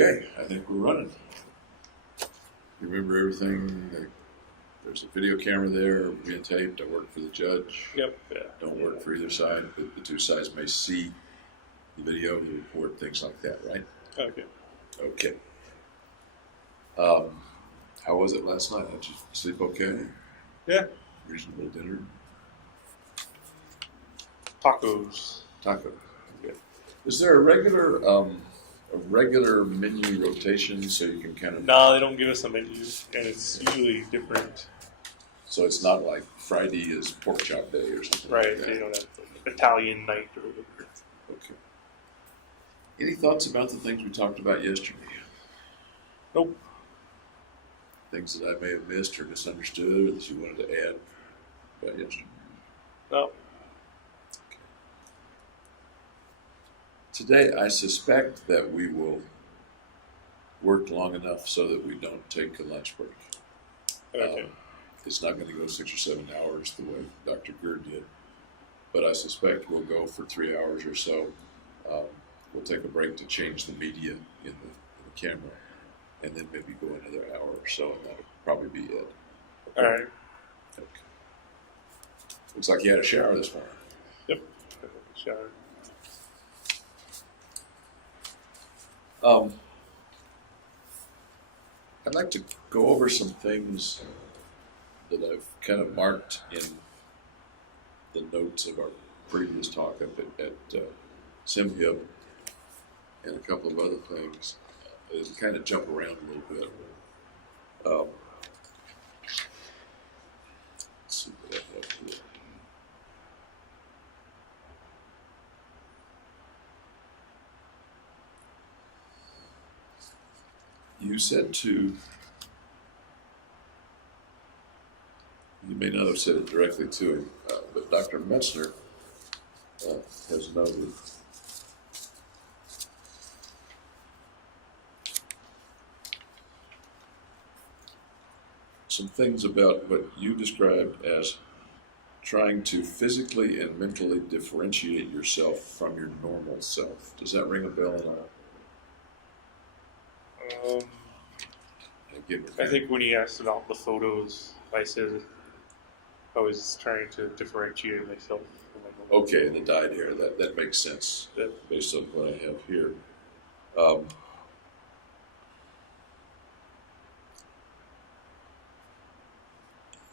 Okay, I think we're running. You remember everything? There's a video camera there being taped. I work for the judge. Yep. Yeah. Don't work for either side. The two sides may see the video to report things like that, right? Okay. Okay. How was it last night? Did you sleep okay? Yeah. Reasonable dinner? Tacos. Taco. Yeah. Is there a regular menu rotation so you can kind of... No, they don't give us a menu, and it's usually different. So it's not like Friday is pork chop day or something Right. like that? They don't have Italian night or whatever. Okay. Any thoughts about the things we talked about yesterday? Nope. Things that I may have missed or misunderstood or that you wanted to add about yesterday? No. Today, I suspect that we will work long enough so that we don't take a lunch break. Okay. It's not going to go 6 or 7 hours the way Dr. Gerd did, but I suspect we'll go for 3 hours or so. We'll take a break to change the media in the camera, and then maybe go another hour or so, and that'll probably be it. All right. Okay. Looks like you had a shower this morning. Yep. Shower. I'd like to go over some things that I've kind of marked in the notes of our previous talk up at SimHib and a couple of other things. It'll kind of jump around a little bit. Let's see what I have here. You said you may not have said it directly to him, but Dr. Metzner has noted some things about what you described as trying to physically and mentally differentiate yourself from your normal self. Does that ring a bell at all? I think when he asked about the photos, I said I was trying to differentiate myself from my normal. Okay, the dyed hair, that makes sense based on what I have here.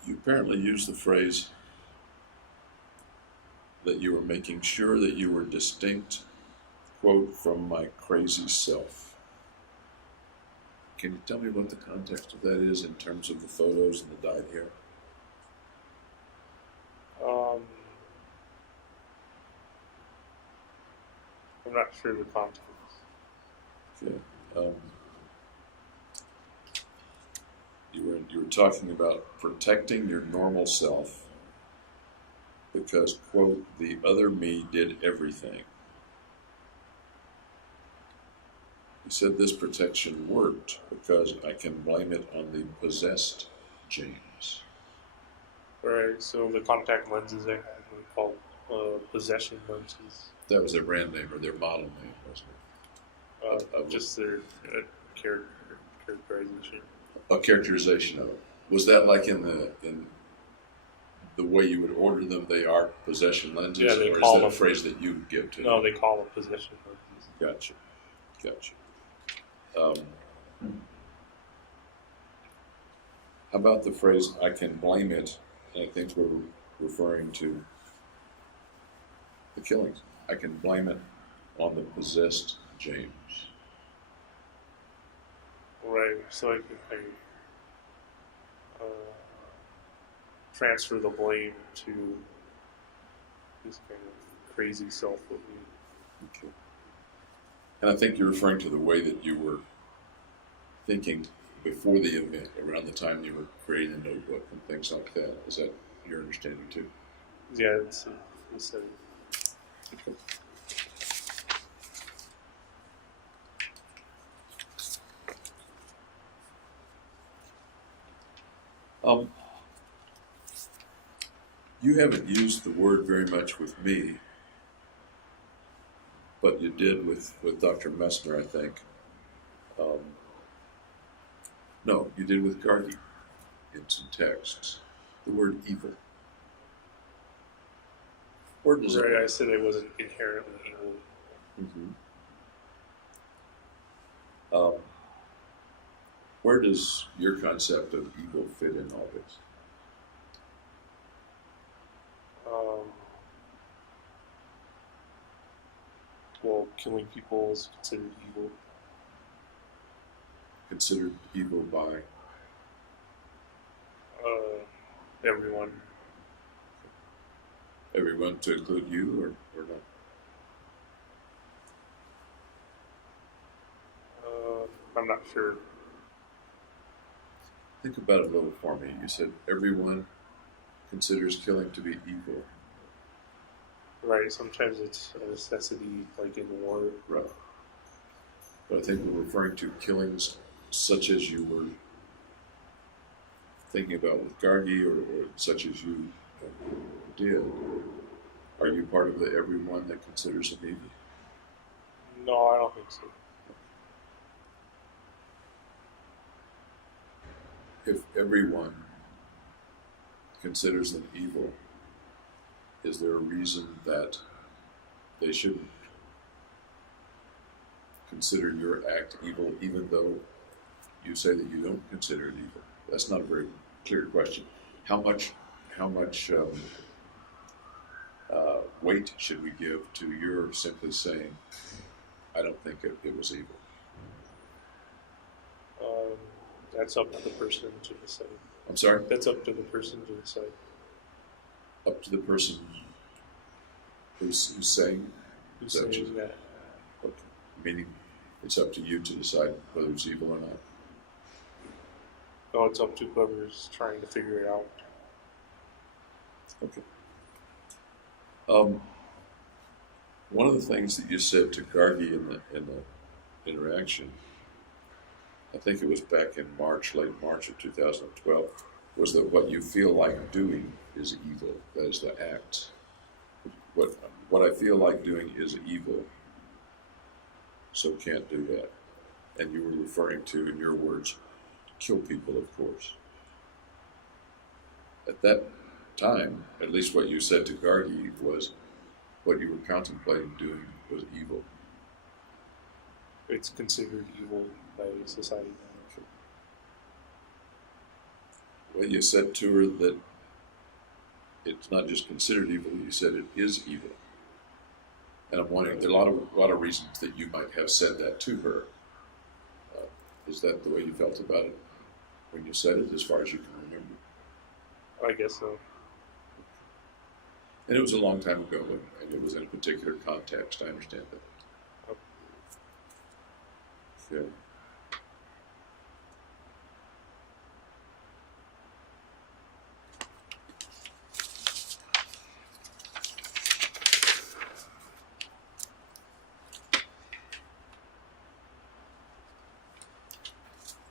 You apparently used the phrase that you were making sure that you were distinct, quote, from my crazy self. Can you tell me what the context of that is in terms of the photos and the dyed hair? I'm not sure the context. Okay. You were talking about protecting your normal self because, quote, the other me did everything. He said this protection worked because I can blame it on the possessed James. Right, so the contact lenses I had were called possession lenses. That was their brand name or their model name, wasn't it? Just their characterization. A characterization of it. Was that like in the way you would order them? They are possession lenses, Yeah, they or is call that a them, phrase that you give to? No, they call it possession lenses. Gotcha. How about the phrase, I can blame it, and I think we're referring to the killings. I can blame it on the possessed James. Right, so I transfer the blame to this kind of crazy self with me. Okay. And I think you're referring to the way that you were thinking before the event, around the time you were creating the notebook and things like that. Is that your understanding too? Yeah, it's Okay. You haven't used the word very much with me, but you did with Dr. Messner, I think. Um, no, you did with Gargi in some texts. The word evil. Where does Right, it? I said it wasn't inherently evil. Mm-hmm. Um, where does your concept of evil fit in all this? Well, killing people is considered evil. Considered evil by Everyone. everyone, to include you, or not? I'm not sure. Think about it a little for me. You said everyone considers killing to be evil. Right, sometimes it's a necessity, like in war. Right. But I think we're referring to killings such as you were thinking about with Gargi, or such as you did. Are you part of the everyone that considers it evil? No, I don't think so. If everyone considers them evil, is there a reason that they shouldn't consider your act evil, even though you say that you don't consider it evil? That's not a very clear question. How much weight should we give to your simply saying, I don't think it was evil? That's up to the person to decide. I'm sorry? That's up to the person to decide. Up to the person who's saying? Who's Is that what saying you- that? Okay. Meaning it's up to you to decide whether it's evil or not. Oh, it's up to whoever's trying to figure it out. Okay. One of the things that you said to Gargi in the interaction, I think it was back in late March of 2012, was that what you feel like doing is evil. That is the act. What I feel like doing is evil, so can't do that. And you were referring to, in your words, kill people, of course. At that time, at least what you said to Gargi was what you were contemplating doing was evil. It's considered evil by society. Well, you said to her that it's not just considered evil, you said it is evil. And I'm wondering, there are a lot of reasons that you might have said that to her. Is that the way you felt about it when you said it, as far as you can remember? I guess so. And it was a long time ago, and it was in a particular context, I understand that. Okay.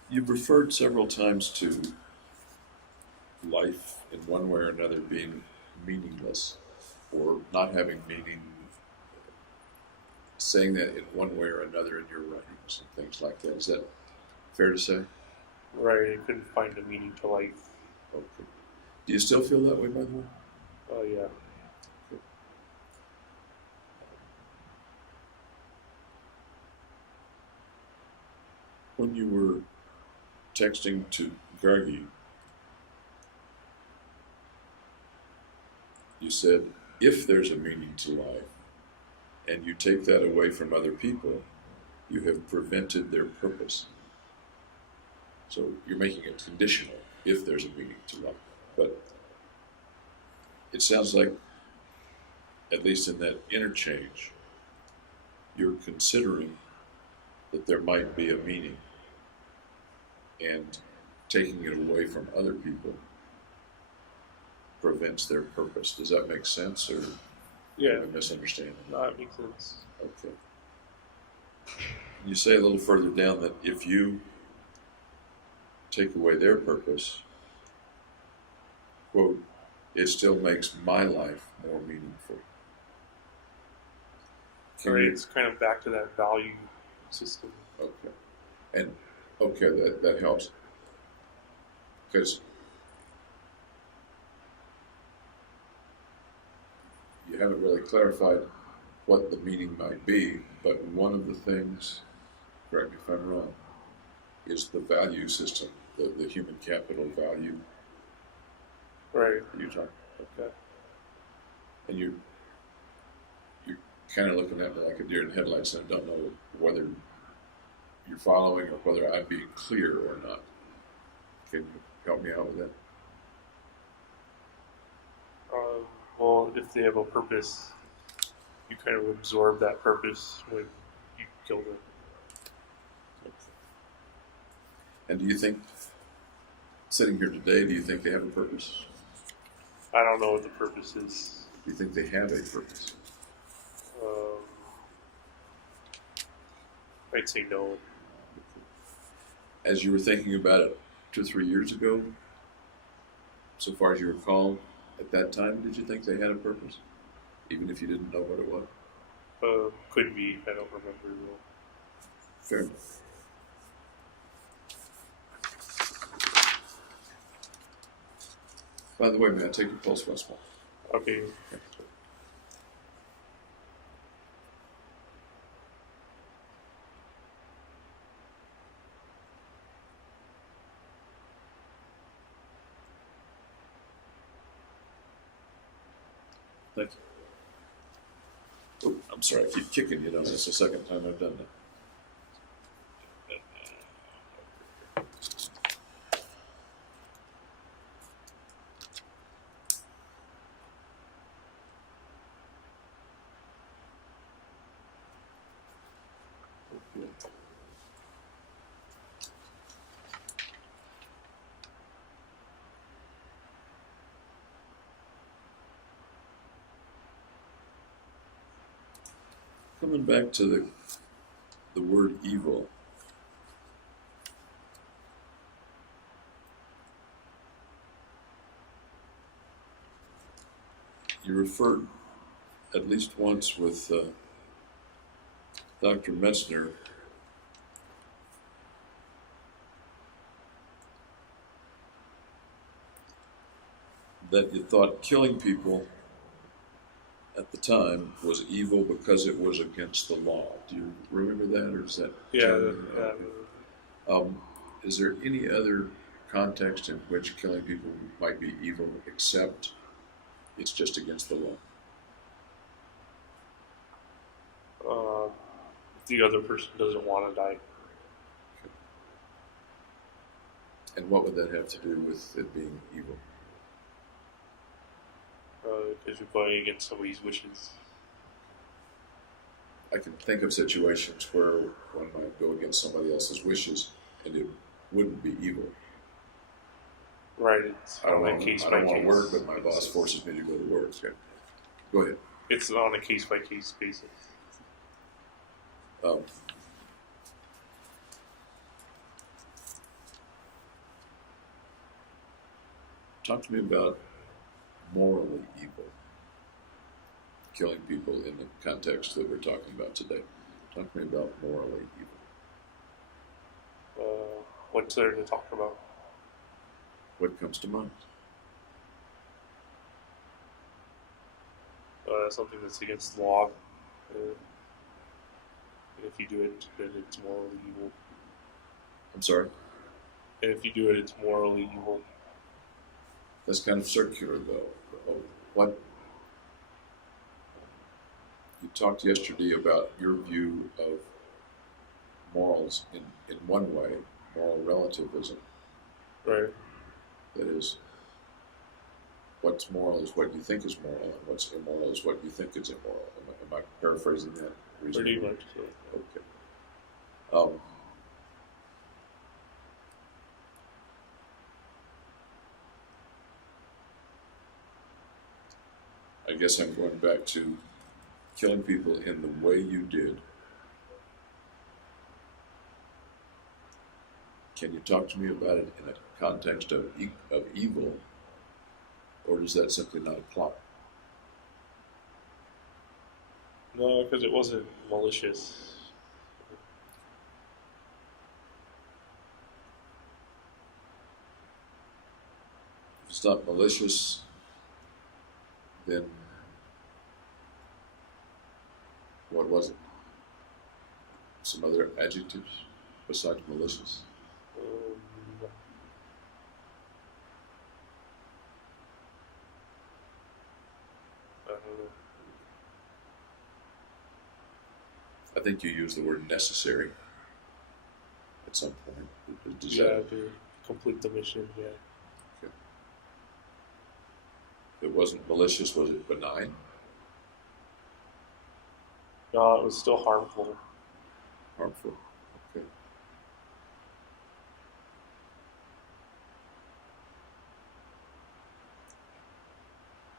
You've referred several times to life in one way or another being meaningless, or not having meaning, saying that in one way or another in your writings and things like that. Is that fair to say? Right, I couldn't find a meaning to life. Okay. Do you still feel that way, by the way? Oh, yeah. When you were texting to Gargi, you said, if there's a meaning to life, and you take that away from other people, you have prevented their purpose. So you're making it conditional, if there's a meaning to life. But it sounds like, at least in that interchange, you're considering that there might be a meaning, and taking it away from other people prevents their purpose. Does that make sense, or Yeah, am I misunderstanding? no, that makes sense. Okay. You say a little further down that if you take away their purpose, quote, it still makes my life more meaningful. Right, it's kind of back to that value system. Okay. And okay, that helps because you haven't really clarified what the meaning might be, but one of the things, correct me if I'm wrong, is the value system, the human capital value. Right. You're talking, okay. And you're kind of looking at me like a deer in headlights, and I don't know whether you're following or whether I'm being clear or not. Can you help me out with that? Well, if they have a purpose, you kind of absorb that purpose when you kill them. And do you think, sitting here today, do you think they have a purpose? I don't know what the purpose is. Do you think they have a purpose? I'd say no. As you were thinking about it 2 or 3 years ago, so far as you recall, at that time, did you think they had a purpose? Even if you didn't know what it was? Could be. I don't remember though. Fair enough. By the way, may I take your pulse once more? Okay. Thank you. Oh, I'm sorry, I keep kicking you. That's the second time I've done that. Coming back to the word evil, you referred at least once with Dr. Metzner that you thought killing people at the time was evil because it was against the law. Do you remember that, or is that? Yeah. Is there any other context in which killing people might be evil except it's just against the law? If the other person doesn't want to die. And what would that have to do with it being evil? Because you're going against somebody's wishes. I can think of situations where one might go against somebody else's wishes and it wouldn't be evil. Right. It's I don't on a want case by to case. work, but my boss forces me to go to work. Okay. Go ahead. It's on a case by case basis. Talk to me about morally evil. Killing people in the context that we're talking about today. Talk to me about morally evil. What's there to talk about? What comes to mind? Something that's against the law. And if you do it, then it's morally evil. I'm sorry? And if you do it, it's morally evil. That's kind of circular, though. What you talked yesterday about your view of morals in one way, moral relativism. Right. That is, what's moral is what you think is moral, and what's immoral is what you think is immoral. Am I paraphrasing that reasonably? Pretty much so. Okay. I guess I'm going back to killing people in the way you did. Can you talk to me about it in a context of evil, or does that simply not apply? No, because it wasn't malicious. it's not malicious, then what was it? Some other adjectives besides malicious? I don't know. I think you used the word necessary at some point. Does Yeah, that, to complete the mission, yeah. okay. If it wasn't malicious, was it benign? No, it was still harmful. Harmful? Okay.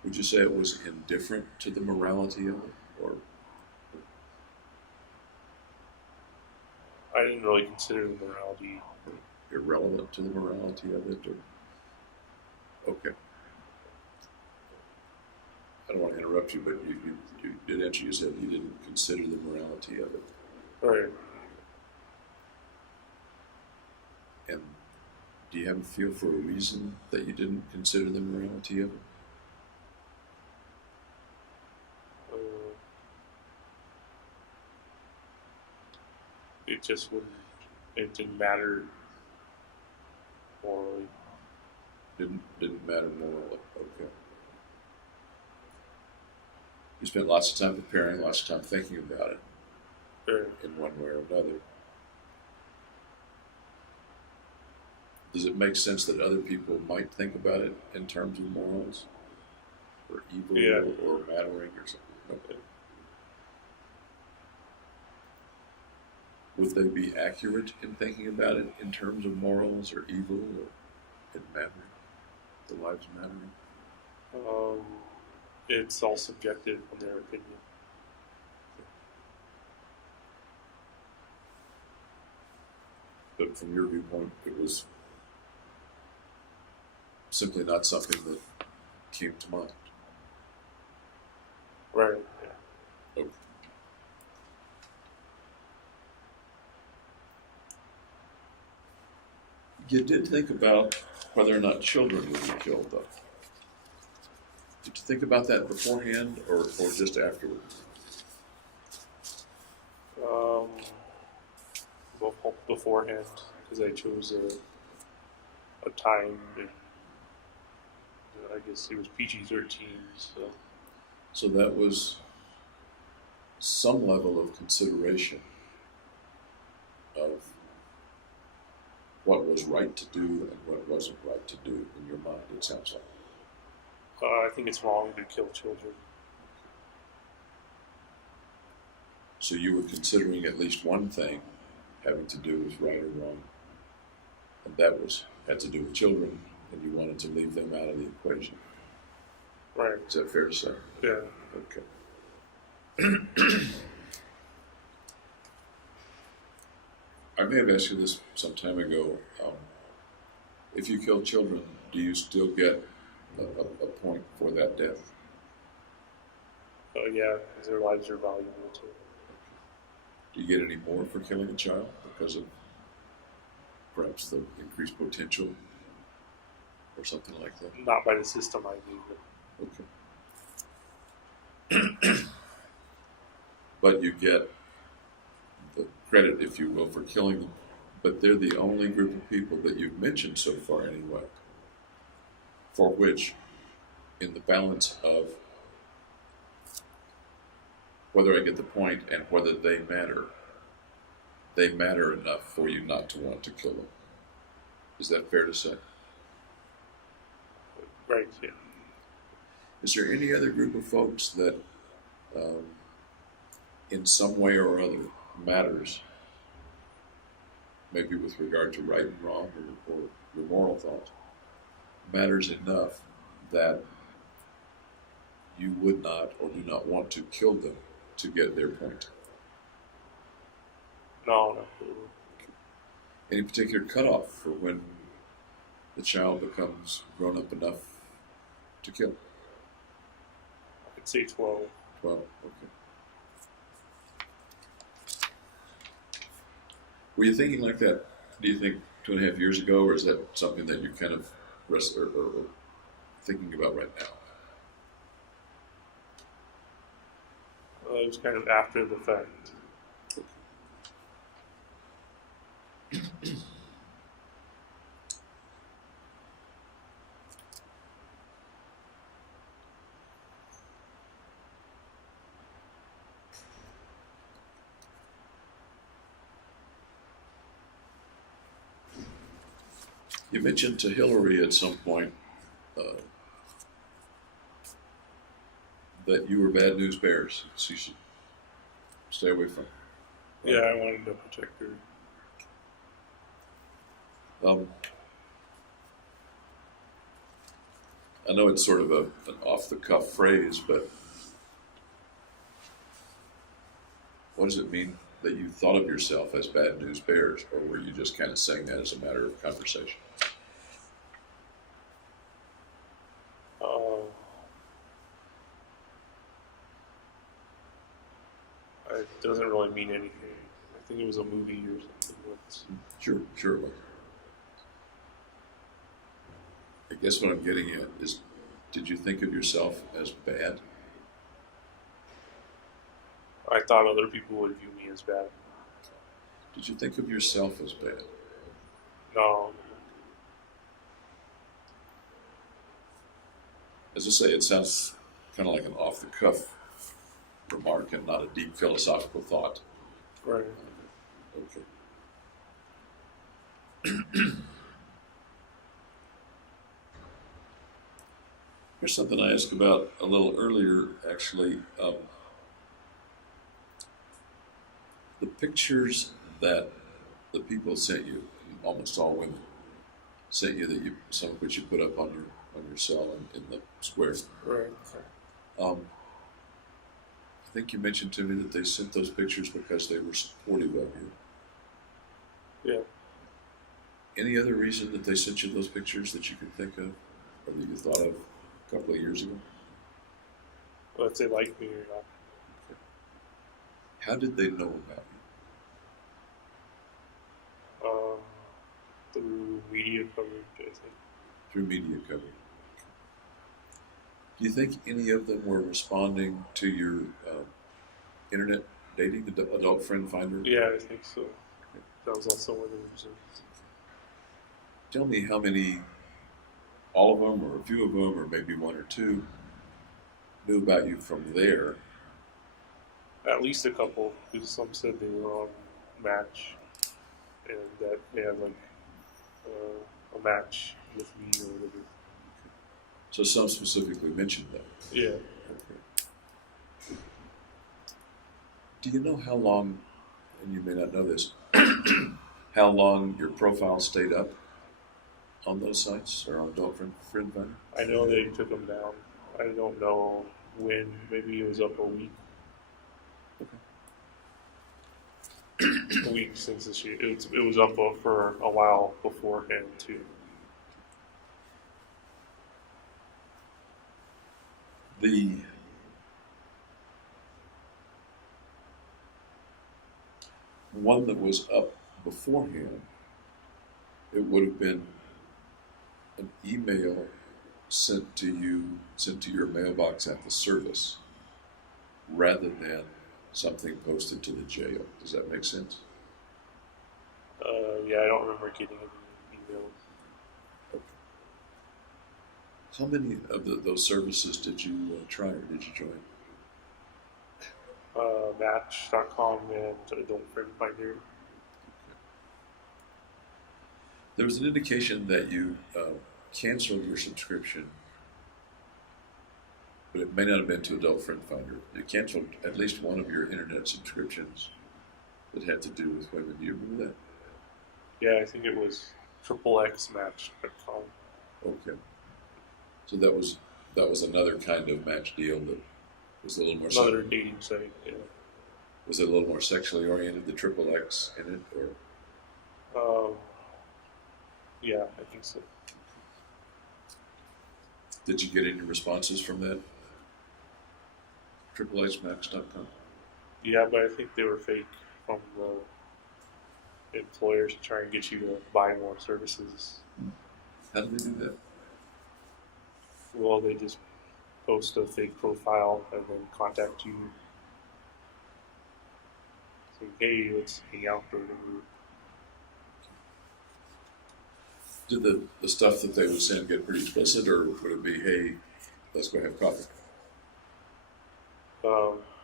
Would you say it was indifferent to the morality of it, or I didn't really consider the morality. irrelevant to the morality of it, or okay? I don't want to interrupt you, but you did answer. You said you didn't consider the morality of it, Right. and do you have a feel for a reason that you didn't consider the morality of it? It just wouldn't. It didn't matter morally. Didn't matter morally. Okay. You spent lots of time preparing, lots of time thinking about it Right. in one way or another. Does it make sense that other people might think about it in terms of morals, or evil, Yeah. or mattering, or something? Okay. Would they be accurate in thinking about it in terms of morals, or evil, or in mattering, the lives mattering? It's all subjective in their opinion. But from your viewpoint, it was simply not something that came to mind. Right. Yeah. Okay. You did think about whether or not children would be killed, though. Did you think about that beforehand, or just afterward? Beforehand, because I chose a time, and I guess it was PG-13, so. So that was some level of consideration of what was right to do and what wasn't right to do in your mind, it sounds like. I think it's wrong to kill children. So you were considering at least one thing having to do with right or wrong, and that had to do with children, and you wanted to leave them out of the equation. Right. Is that fair to say? Yeah. Okay. I may have asked you this some time ago. If you kill children, do you still get a point for that death? Yeah, because their lives are valuable too. Do you get any more for killing a child because of perhaps the increased potential or something like that? Not by the system I do. Okay. But you get the credit, if you will, for killing them. But they're the only group of people that you've mentioned so far anyway, for which, in the balance of whether I get the point and whether they matter enough for you not to want to kill them. Is that fair to say? Right, yeah. Is there any other group of folks that, in some way or other, matters, maybe with regard to right and wrong or your moral thoughts, matters enough that you would not or do not want to kill them to get their point? No. Any particular cutoff for when the child becomes grown up enough to kill? I'd say 12. 12, okay. Were you thinking like that, do you think, 2.5 years ago, or is that something that you kind of thinking about right now? It was kind of after the fact. You mentioned to Hillary at some point that you were bad news bears. She should stay away from. Yeah, I wanted to protect her. I know it's sort of an off-the-cuff phrase, but what does it mean that you thought of yourself as bad news bears, or were you just kind of saying that as a matter of conversation? It doesn't really mean anything. I think it was a movie or something. Sure. I guess what I'm getting at is, did you think of yourself as bad? I thought other people would view me as bad. Did you think of yourself as bad? No. As I say, it sounds kind of like an off-the-cuff remark and not a deep philosophical thought. Right. Okay. Here's something I asked about a little earlier, actually. The pictures that the people sent you, almost all women, sent you, some of which you put up on your cell in the square. Right. I think you mentioned to me that they sent those pictures because they were supportive of you. Yeah. Any other reason that they sent you those pictures that you could think of, or that you thought of a couple of years ago? Well, if they like me or not. Okay. How did they know about you? Through media coverage, I think. Through media coverage. Do you think any of them were responding to your internet dating, the adult friend finder? Yeah, I think so. Okay. That was also one of the reasons. Tell me how many, all of them, or a few of them, or maybe one or two, knew about you from there. At least a couple, because some said they were on Match, and that they had like a match with me or whatever. So some specifically mentioned that. Yeah. Okay. Do you know how long, and you may not know this, how long your profile stayed up on those sites or on Adult Friend Finder? I know they took them down. I don't know when. Maybe it was up a week. Okay. A week since the shoot. It was up for a while beforehand too. The one that was up beforehand, it would have been an email sent to your mailbox at the service, rather than something posted to the jail. Does that make sense? Yeah, I don't remember getting any emails. Okay. How many of those services did you try, or did you join? Match.com and Adult Friend Finder. Okay. There was an indication that you canceled your subscription, but it may not have been to Adult Friend Finder. You canceled at least one of your internet subscriptions that had to do with women. Do you remember that? Yeah, I think it was XXXmatch.com. Okay. So that was another kind of match deal that was a little more. Another dating site. Yeah. Was it a little more sexually oriented, the XXX in it, or? Yeah, I think so. Did you get any responses from that? XXXmatch.com? Yeah, but I think they were fake from the employers to try and get you to buy more services. How did they do that? Well, they just post a fake profile and then contact you. Say, hey, let's hang out or whatever. Did the stuff that they would send get pretty explicit, or would it be, hey, let's go have coffee?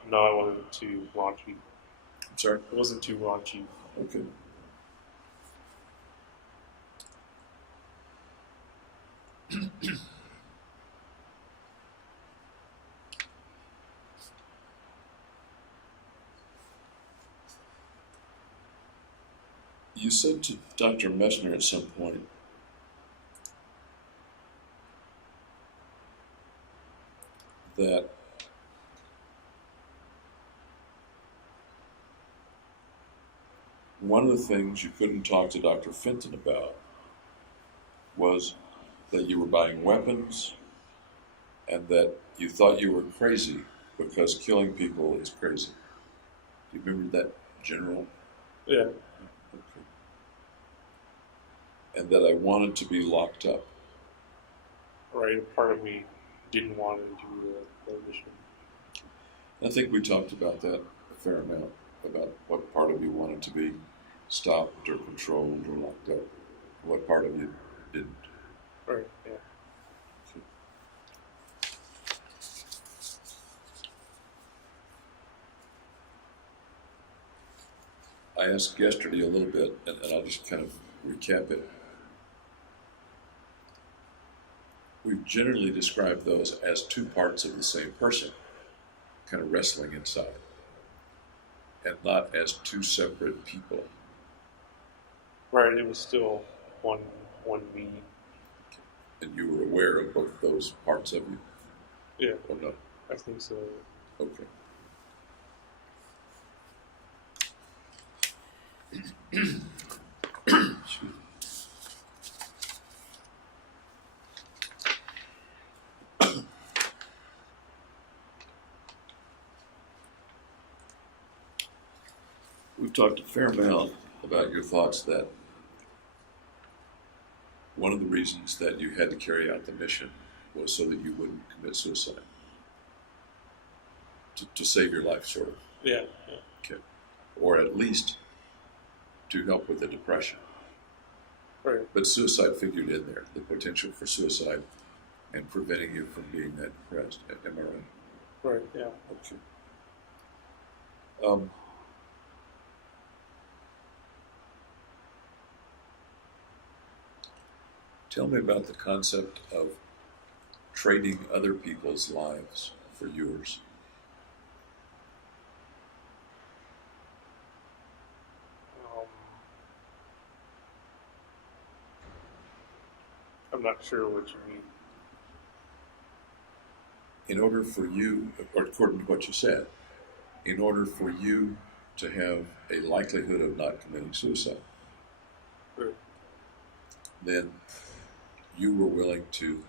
No, I wasn't too raunchy. I'm sorry? It wasn't too raunchy. Okay. You said to Dr. Messner at some point that one of the things you couldn't talk to Dr. Fenton about was that you were buying weapons and that you thought you were crazy because killing people is crazy. Do you remember that general? Yeah. Okay. And that I wanted to be locked up. Right. Part of me didn't want to do the mission. I think we talked about that a fair amount, about what part of you wanted to be stopped or controlled or locked up, what part of you didn't. Right. Yeah. I asked yesterday a little bit, and I'll just kind of recap it. We've generally described those as two parts of the same person, kind of wrestling inside, and not as two separate people. Right. It was still one me. And you were aware of both those parts of you? Yeah. Or no? I think so. Okay. Excuse me. We've talked a fair amount about your thoughts that one of the reasons that you had to carry out the mission was so that you wouldn't commit suicide. To save your life, sort of. Yeah. Yeah. Okay. Or at least to help with the depression. Right. But suicide figured in there, the potential for suicide and preventing you from being that depressed. Am I right? Right. Yeah. Okay. Tell me about the concept of trading other people's lives for yours. I'm not sure what you mean. In order for you, or according to what you said, in order for you to have a likelihood of not committing suicide, Right. then you were willing to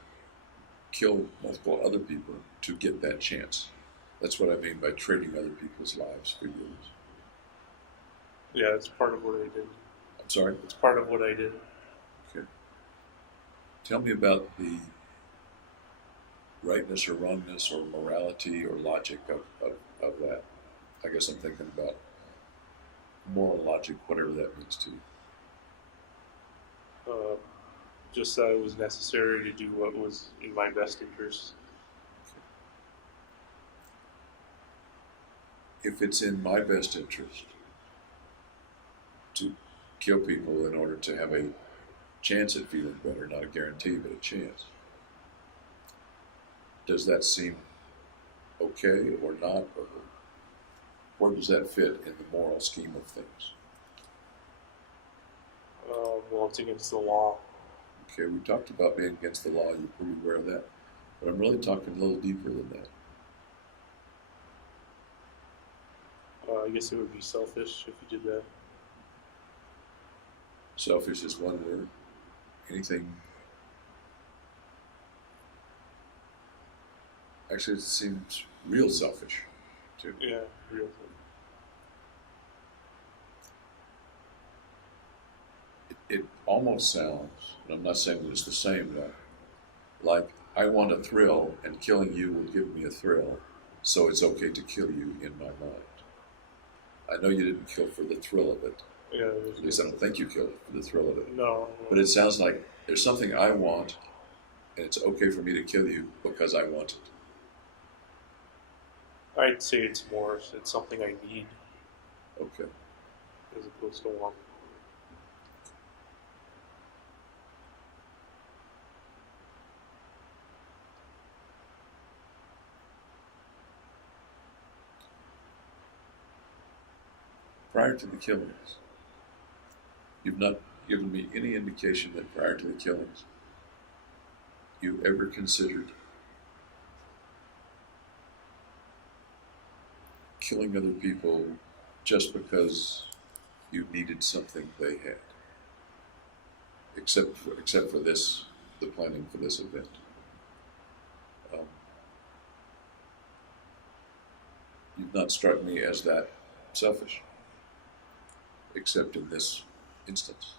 kill multiple other people to get that chance. That's what I mean by trading other people's lives for yours. Yeah, it's part of what I did. I'm sorry? It's part of what I did. Okay. Tell me about the rightness or wrongness or morality or logic of that. I guess I'm thinking about moral logic, whatever that means to you. Just that it was necessary to do what was in my best interest. If it's in my best interest to kill people in order to have a chance at feeling better, not a guarantee, but a chance, does that seem okay or not? Or where does that fit in the moral scheme of things? Well, it's against the law. Okay, we talked about being against the law. You're pretty aware of that. But I'm really talking a little deeper than that. I guess it would be selfish if you did that. Selfish is one word. Anything. Actually, it seems real selfish, too. Yeah, real. It almost sounds, and I'm not saying that it's the same, but like I want a thrill, and killing you will give me a thrill, so it's okay to kill you in my mind. I know you didn't kill for the thrill of it. Yeah. At least I don't think you killed for the thrill of it. No. But it sounds like there's something I want, and it's okay for me to kill you because I want it. I'd say it's something I need Okay. as opposed to want. Prior to the killings, you've not given me any indication that prior to the killings, you ever considered killing other people just because you needed something they had, except for this, the planning for this event. You've not struck me as that selfish, except in this instance.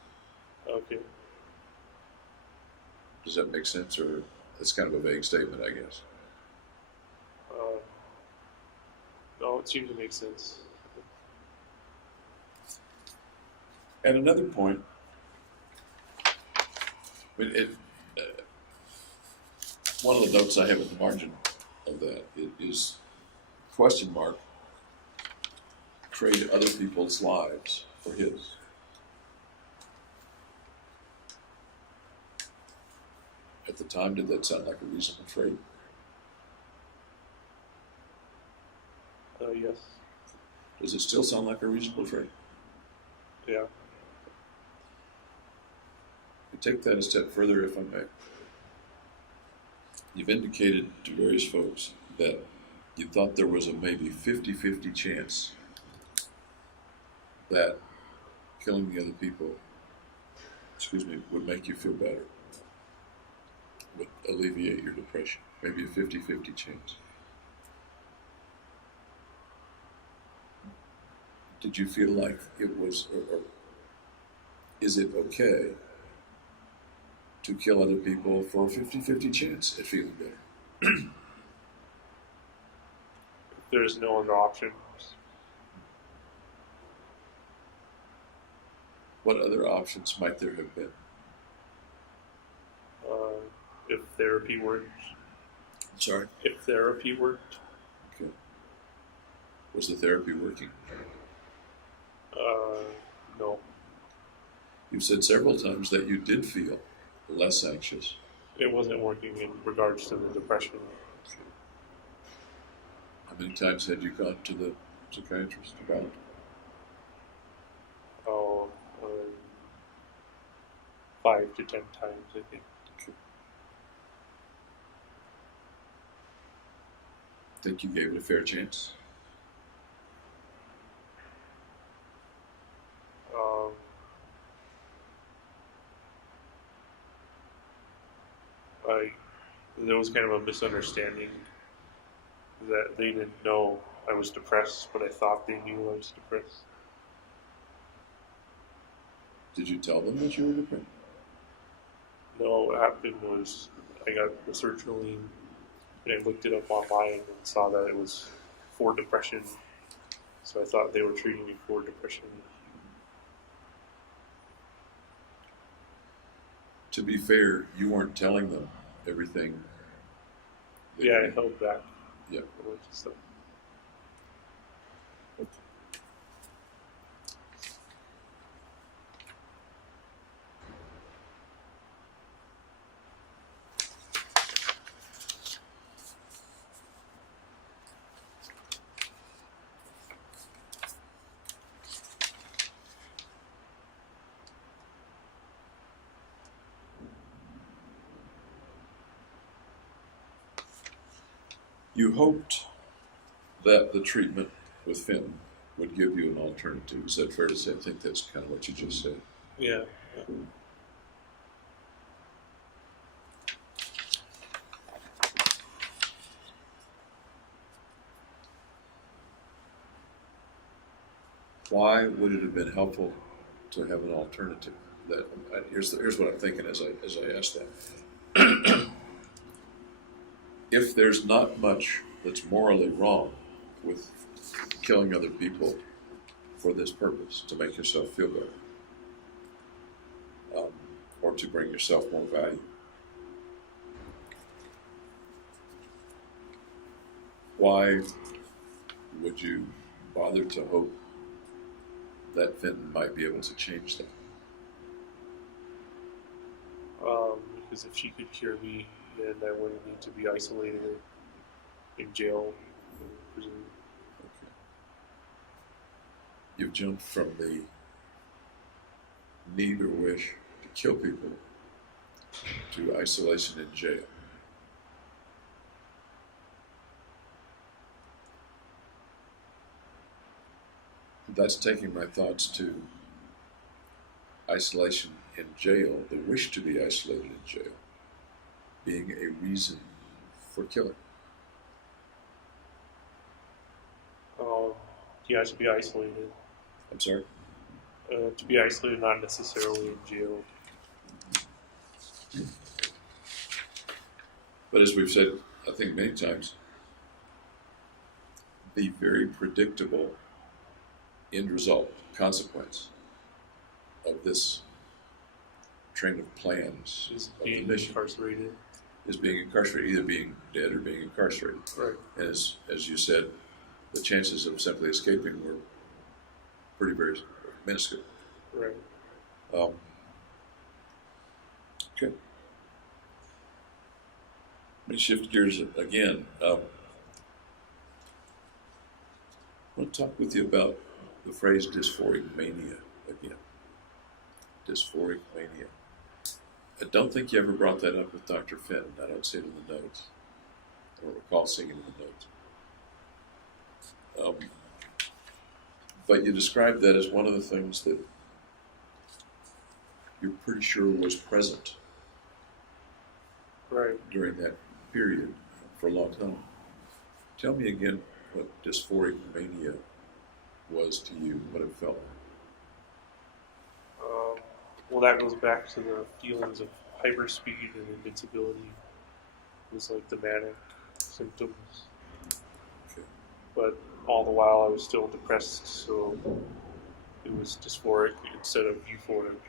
Okay. Does that make sense, or that's kind of a vague statement, I guess? No, it seems to make sense. At another point, one of the notes I have in the margin of that is question mark, trade other people's lives for his. At the time, did that sound like a reasonable trade? Yes. Does it still sound like a reasonable trade? Yeah. I take that a step further, if I may. You've indicated to various folks that you thought there was a maybe 50-50 chance that killing the other people, would make you feel better, would alleviate your depression. Maybe a 50-50 chance. Did you feel like it was, or is it okay to kill other people for a 50-50 chance at feeling better? If there's no other option. What other options might there have been? If therapy worked. Sorry? If therapy worked. Okay. Was the therapy working? No. You've said several times that you did feel less anxious. It wasn't working in regards to the depression. How many times had you gone to the psychiatrist about it? Oh, 5 to 10 times, I think. Okay. Think you gave it a fair chance? There was kind of a misunderstanding that they didn't know I was depressed, but I thought they knew I was depressed. Did you tell them that you were depressed? No, what happened was I got the sertraline and I looked it up online and saw that it was for depression. So I thought they were treating me for depression. To be fair, you weren't telling them everything. Yeah, I held back Yeah. a bunch of stuff. You hoped that the treatment with Fenton would give you an alternative. Is that fair to say? I think that's kind of what you just said. Yeah. Why would it have been helpful to have an alternative? Here's what I'm thinking as I ask that. if there's not much that's morally wrong with killing other people for this purpose, to make yourself feel better, or to bring yourself more value, why would you bother to hope that Fenton might be able to change that? Because if she could cure me, then I wouldn't need to be isolated in jail, in prison. Okay. You've jumped from the need or wish to kill people to isolation in jail. That's taking my thoughts to isolation in jail, the wish to be isolated in jail, being a reason for killing. Yeah, to be isolated. I'm sorry? To be isolated, not necessarily in jail. But as we've said, I think many times, the very predictable end result, consequence of this train of plans Is of the being mission incarcerated. is being incarcerated, either being dead or being incarcerated. Right. And as you said, the chances of simply escaping were very minuscule. Right. Okay. Let me shift gears again. I want to talk with you about the phrase dysphoric mania again. Dysphoric mania. I don't think you ever brought that up with Dr. Fenton. I don't see it in the notes. I don't recall seeing it in the notes. But you described that as one of the things that you're pretty sure was present Right. during that period for a long time. Tell me again what dysphoric mania was to you, what it felt like. Well, that goes back to the feelings of hyperspeed and invincibility. It was like the manic symptoms. Okay. But all the while I was still depressed, so it was dysphoric instead of euphoric.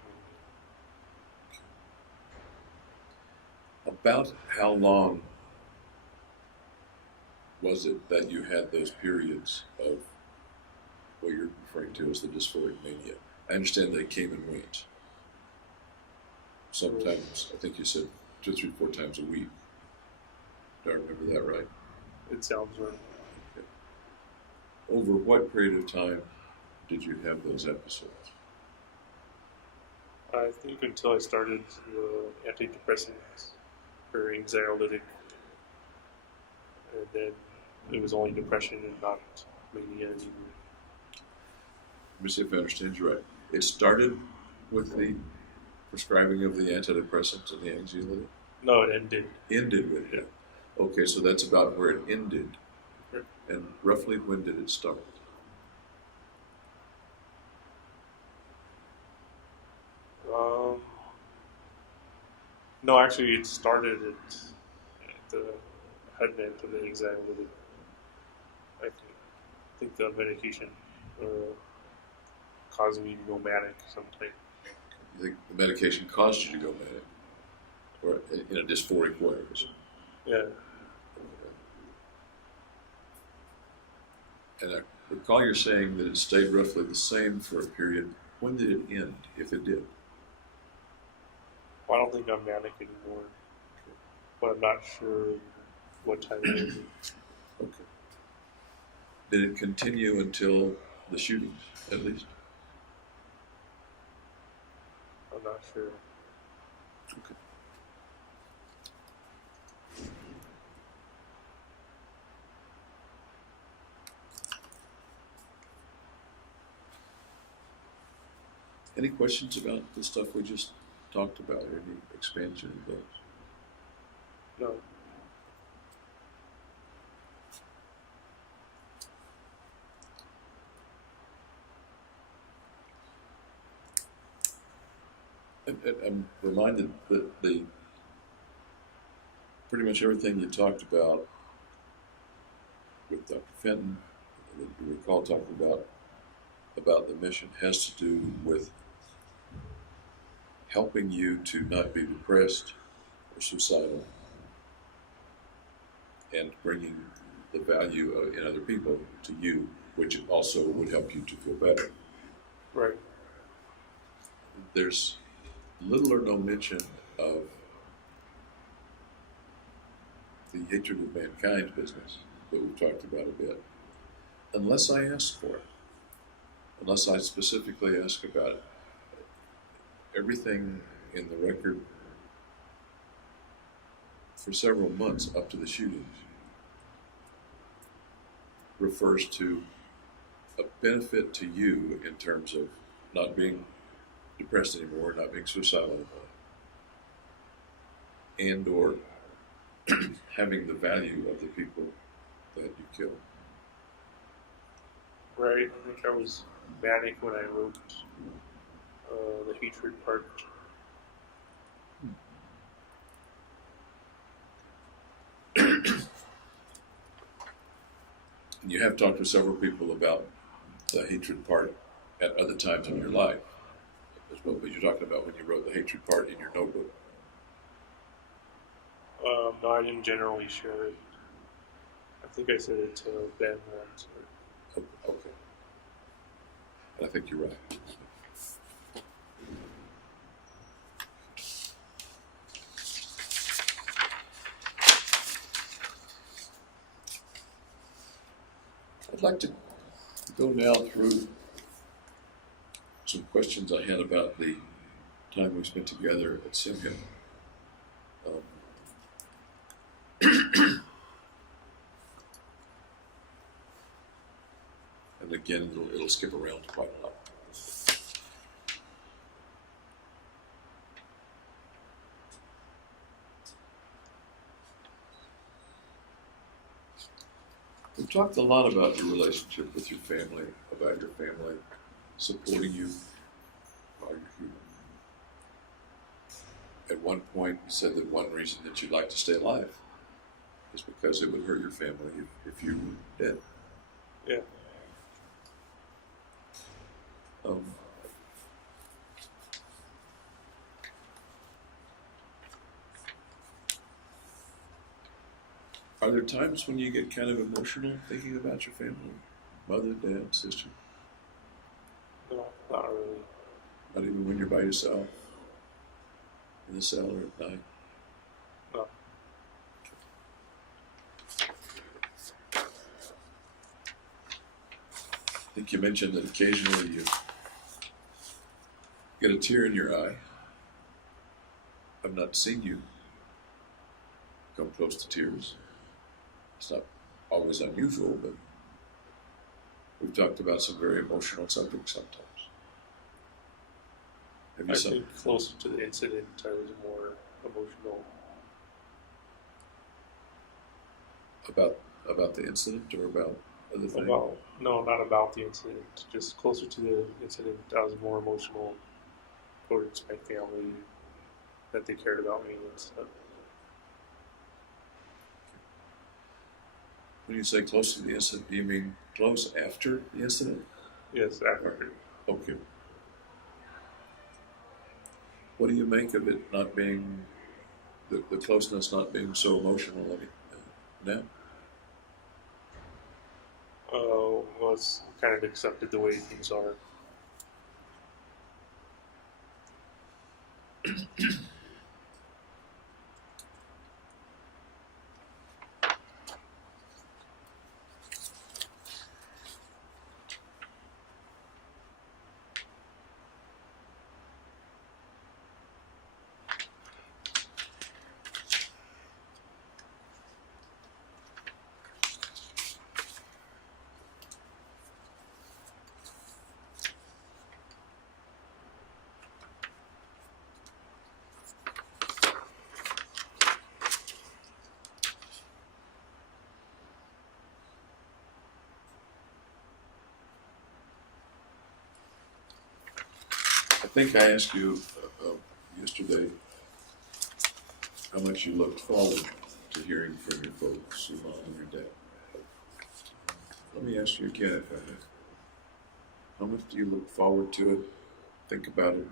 About how long was it that you had those periods of what you're referring to as the dysphoric mania? I understand they came and went. Sometimes, I think you said 2, 3, 4 times a week. Do I remember that right? It sounds right. Okay. Over what period of time did you have those episodes? I think until I started the antidepressants or anxiolytic, and then it was only depression and not mania anymore. Let me see if I understand you right. It started with the prescribing of the antidepressants and the anxiolytic? No, it ended. Ended with it. Okay, so that's about where it ended. Right. And roughly when did it start? No, actually, it started at the advent of the anxiolytic. I think the medication caused me to go manic sometime. You think the medication caused you to go manic? Or in a dysphoric way? Yeah. And I recall you're saying that it stayed roughly the same for a period. When did it end, if it did? Well, I don't think I'm manic anymore, but I'm not sure what time it ended. Okay. Did it continue until the shootings, at least? I'm not sure. Okay. Any questions about the stuff we just talked about, or any expansion of those? No. I'm reminded that pretty much everything you talked about with Dr. Fenton, that you recall talking about the mission, has to do with helping you to not be depressed or suicidal, and bringing the value in other people to you, which also would help you to feel better. Right. There's little or no mention of the hatred of mankind business that we've talked about a bit, unless I ask for it, unless I specifically ask about it. Everything in the record for several months up to the shootings refers to a benefit to you in terms of not being depressed anymore, not being suicidal anymore, and or having the value of the people that you kill. Right. I think I was manic when I wrote the hatred part. You have talked to several people about the hatred part at other times in your life as well, but you're talking about when you wrote the hatred part in your notebook. No, I didn't generally share it. I think I said it to Ben once. Okay. I think you're right. I'd like to go now through some questions I had about the time we spent together at Simca. And again, it'll skip around quite a lot. We've talked a lot about your relationship with your family, about your family supporting you while you're here. At one point, you said that one reason that you'd like to stay alive is because it would hurt your family if you were dead. Yeah. Are there times when you get kind of emotional thinking about your family? Mother, dad, sister? No, not really. Not even when you're by yourself? In the cellar at night? No. I think you mentioned that occasionally you get a tear in your eye. I've not seen you come close to tears. It's not always unusual, but we've talked about some very emotional subjects sometimes. Have you I think closer to the incident, I was more emotional. about the incident or about other things? No, not about the incident. Just closer to the incident, I was more emotional towards my family, that they cared about me and stuff. When you say close to the incident, do you mean close after the incident? Yes, after. Okay. What do you make of it not being, the closeness not being so emotional now? Well, it's kind of accepted the way things are. I think I asked you yesterday how much you looked forward to hearing from your folks, your mom and your dad. Let me ask you again, if I may. How much do you look forward to it, think about it,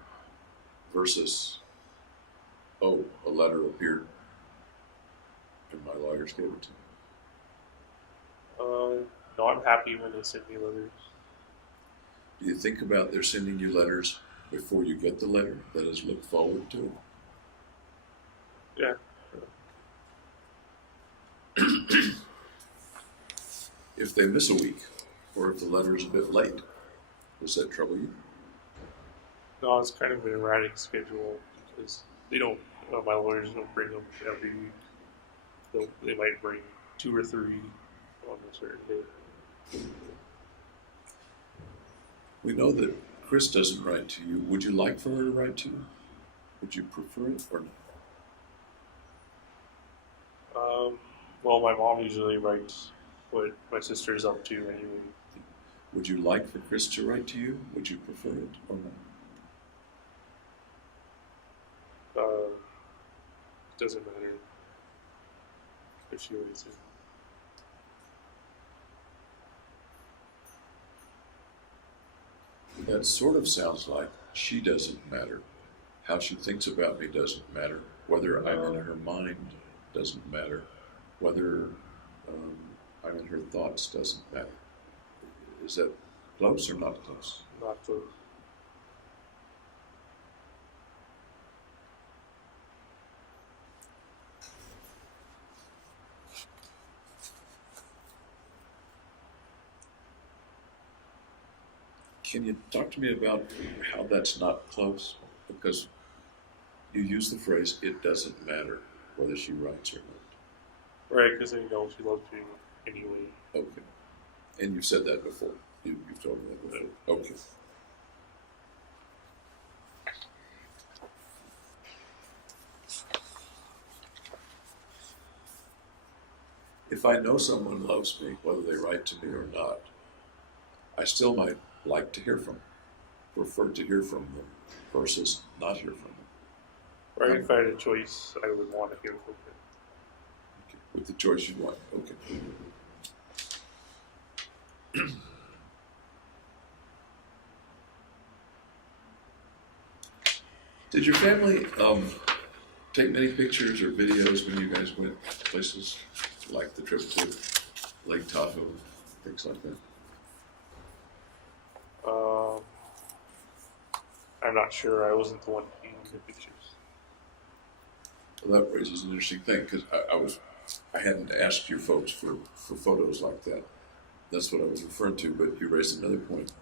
versus, oh, a letter appeared and my lawyers gave it to me? No, I'm happy when they send me letters. Do you think about their sending you letters before you get the letter? That is, look forward to Yeah. it. If they miss a week, or if the letter is a bit late, does that trouble you? No, it's kind of an erratic schedule because they don't. My lawyers don't bring them every week. They might bring 2 or 3 on a certain day. We know that Chris doesn't write to you. Would you like for her to write to you? Would you prefer it or not? Well, my mom usually writes what my sister's up to anyway. Would you like for Chris to write to you? Would you prefer it or not? It doesn't matter if she writes it. That sort of sounds like she doesn't matter. How she thinks about me doesn't matter. Whether I'm in her mind doesn't matter. Whether I'm in her thoughts doesn't matter. Is that close or not close? Not close. Can you talk to me about how that's not close? Because you use the phrase, it doesn't matter whether she writes or not. Right, because I know she loves me anyway. Okay. And you've said that before. You've told me that before. Okay. If I know someone loves me, whether they write to me or not, I still might like to hear from them, prefer to hear from them versus not hear from them. Right, if I had a choice, I would want to hear from her. Okay. With the choice you want. Okay. Did your family take many pictures or videos when you guys went places like the trip to Lake Tahoe, things like that? I'm not sure. I wasn't the one taking the pictures. Well, that raises an interesting thing because I hadn't asked you folks for photos like that. That's what I was referring to, but you raised another point.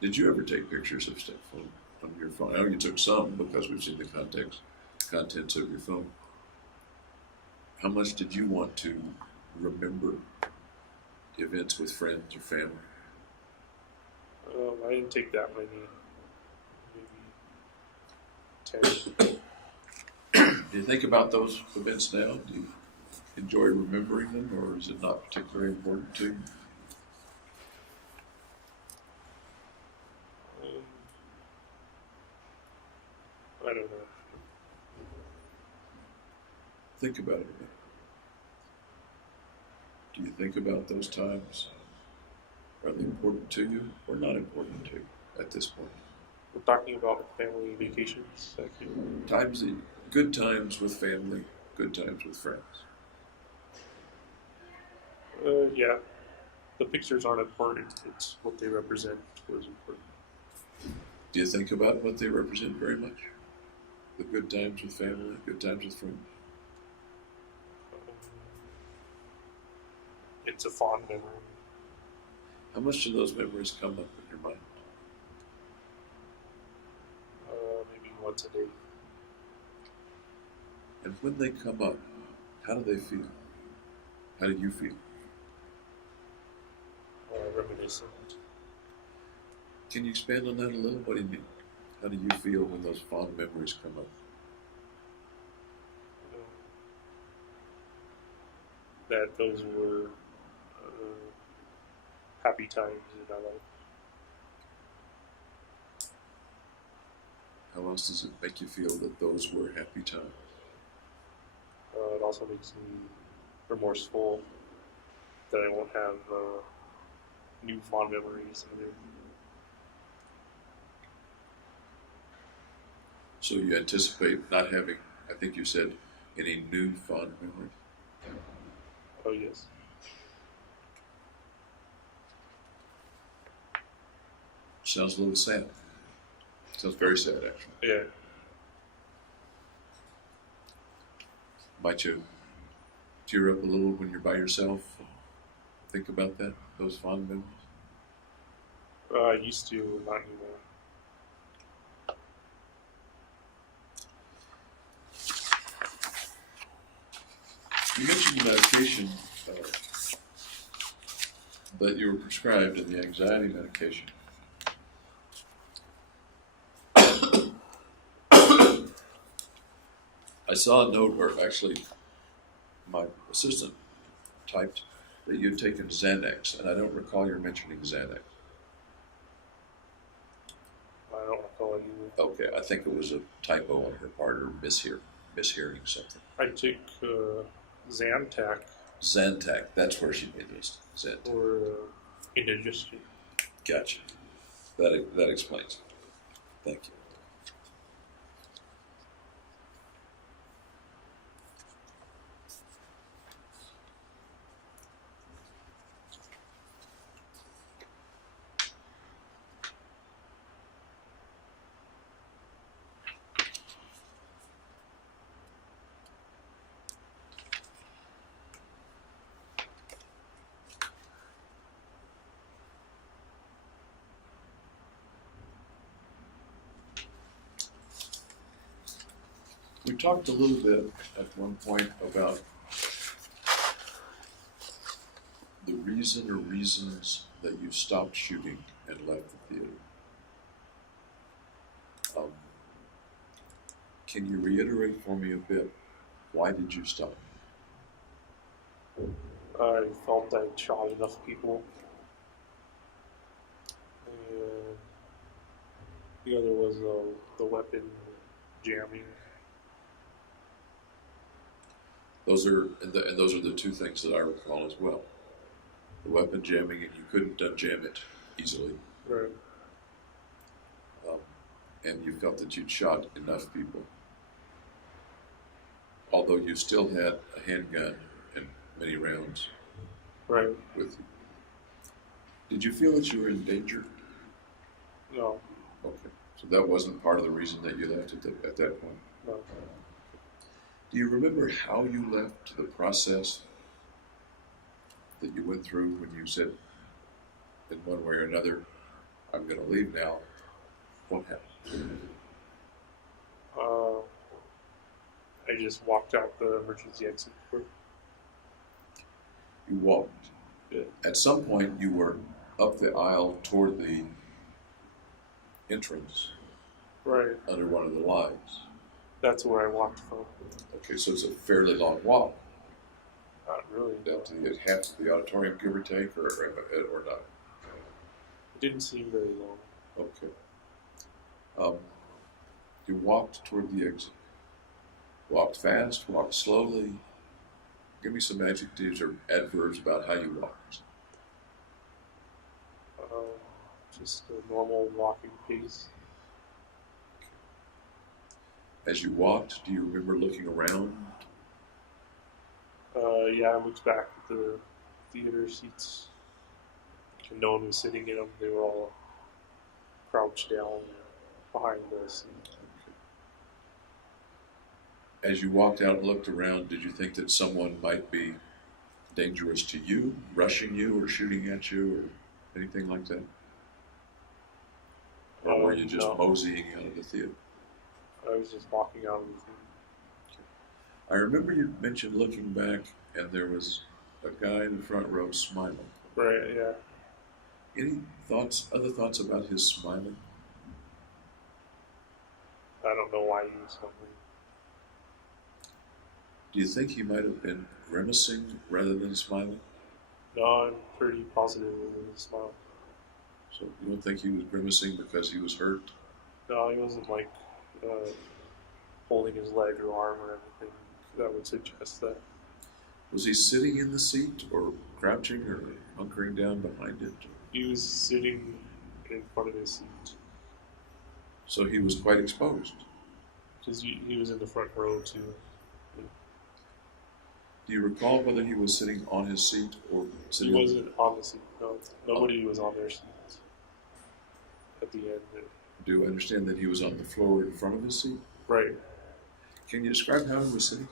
Did you ever take pictures of stuff on your phone? I know you took some because we've seen the contents of your phone. How much did you want to remember events with friends or family? I didn't take that many. Maybe 10. Do you think about those events now? Do you enjoy remembering them, or is it not particularly important to you? I don't know. Think about it a bit. Do you think about those times? Are they important to you or not important to you at this point? We're talking about family vacations. Good times with family, good times with friends. Yeah. The pictures aren't important. It's what they represent was important. Do you think about what they represent very much? The good times with family, good times with friends? It's a fond memory. How much do those memories come up in your mind? Maybe once a day. And when they come up, how do they feel? How do you feel? Reminiscent. Can you expand on that a little? What do you mean? How do you feel when those fond memories come up? That those were happy times in my life. How else does it make you feel that those were happy times? it also makes me remorseful that I won't have new fond memories either. So you anticipate not having, I think you said, any new fond memories? Oh yes. Sounds a little sad. Sounds very sad, actually. Yeah. Might you tear up a little when you're by yourself? Think about that, those fond memories? I used to, not anymore. You mentioned the medication that you were prescribed in the anxiety medication. I saw a note, or actually, my assistant typed that you'd taken Xanax, and I don't recall your mentioning Xanax. I don't recall it either. Okay, I think it was a typo on her part, or mishearing something. I took Zantac Zantac, that's where she made this. Zantac. for indigestion. Gotcha. That explains it. Thank you. We talked a little bit at one point about the reason or reasons that you stopped shooting and left the theater. Can you reiterate for me a bit, why did you stop? I felt I'd shot enough people. And the other was the weapon jamming. Those are the two things that I recall as well. The weapon jamming, and you couldn't unjam it easily. Right. And you felt that you'd shot enough people. Although you still had a handgun and many rounds Right. with you. Did you feel that you were in danger? No. Okay. So that wasn't part of the reason that you left at that point? No. Do you remember how you left, the process that you went through when you said, in one way or another, I'm going to leave now? What happened? I just walked out the emergency exit door. You walked. Yeah. At some point, you were up the aisle toward the entrance Right. under one of the lines. That's where I walked from. Okay, so it's a fairly long walk. Not really. Down to the half of the auditorium, give or take, or not. It didn't seem very long. Okay. You walked toward the exit. Walked fast, walked slowly. Give me some adjectives or adverbs about how you walked. Just a normal walking pace. As you walked, do you remember looking around? Yeah, I looked back at the theater seats, and no one was sitting in them. They were all crouched down behind the seat. As you walked out and looked around, did you think that someone might be dangerous to you, rushing you or shooting at you or anything like that? Or were you just No. moseying out of the theater? I was just walking out of the theater. I remember you mentioned looking back and there was a guy in the front row smiling. Right, yeah. Any other thoughts about his smiling? I don't know why he was smiling. Do you think he might have been grimacing rather than smiling? No, I'm pretty positive it was a smile. So you don't think he was grimacing because he was hurt? No, he wasn't like holding his leg or arm or anything. that would suggest that. Was he sitting in the seat or crouching or hunkering down behind it? He was sitting in front of his seat So he was quite exposed. because he was in the front row too. Do you recall whether he was sitting on his seat or He sitting wasn't on the seat. No, nobody was on their seats at the end. Do you understand that he was on the floor in front of his seat? Right. Can you describe how he was sitting?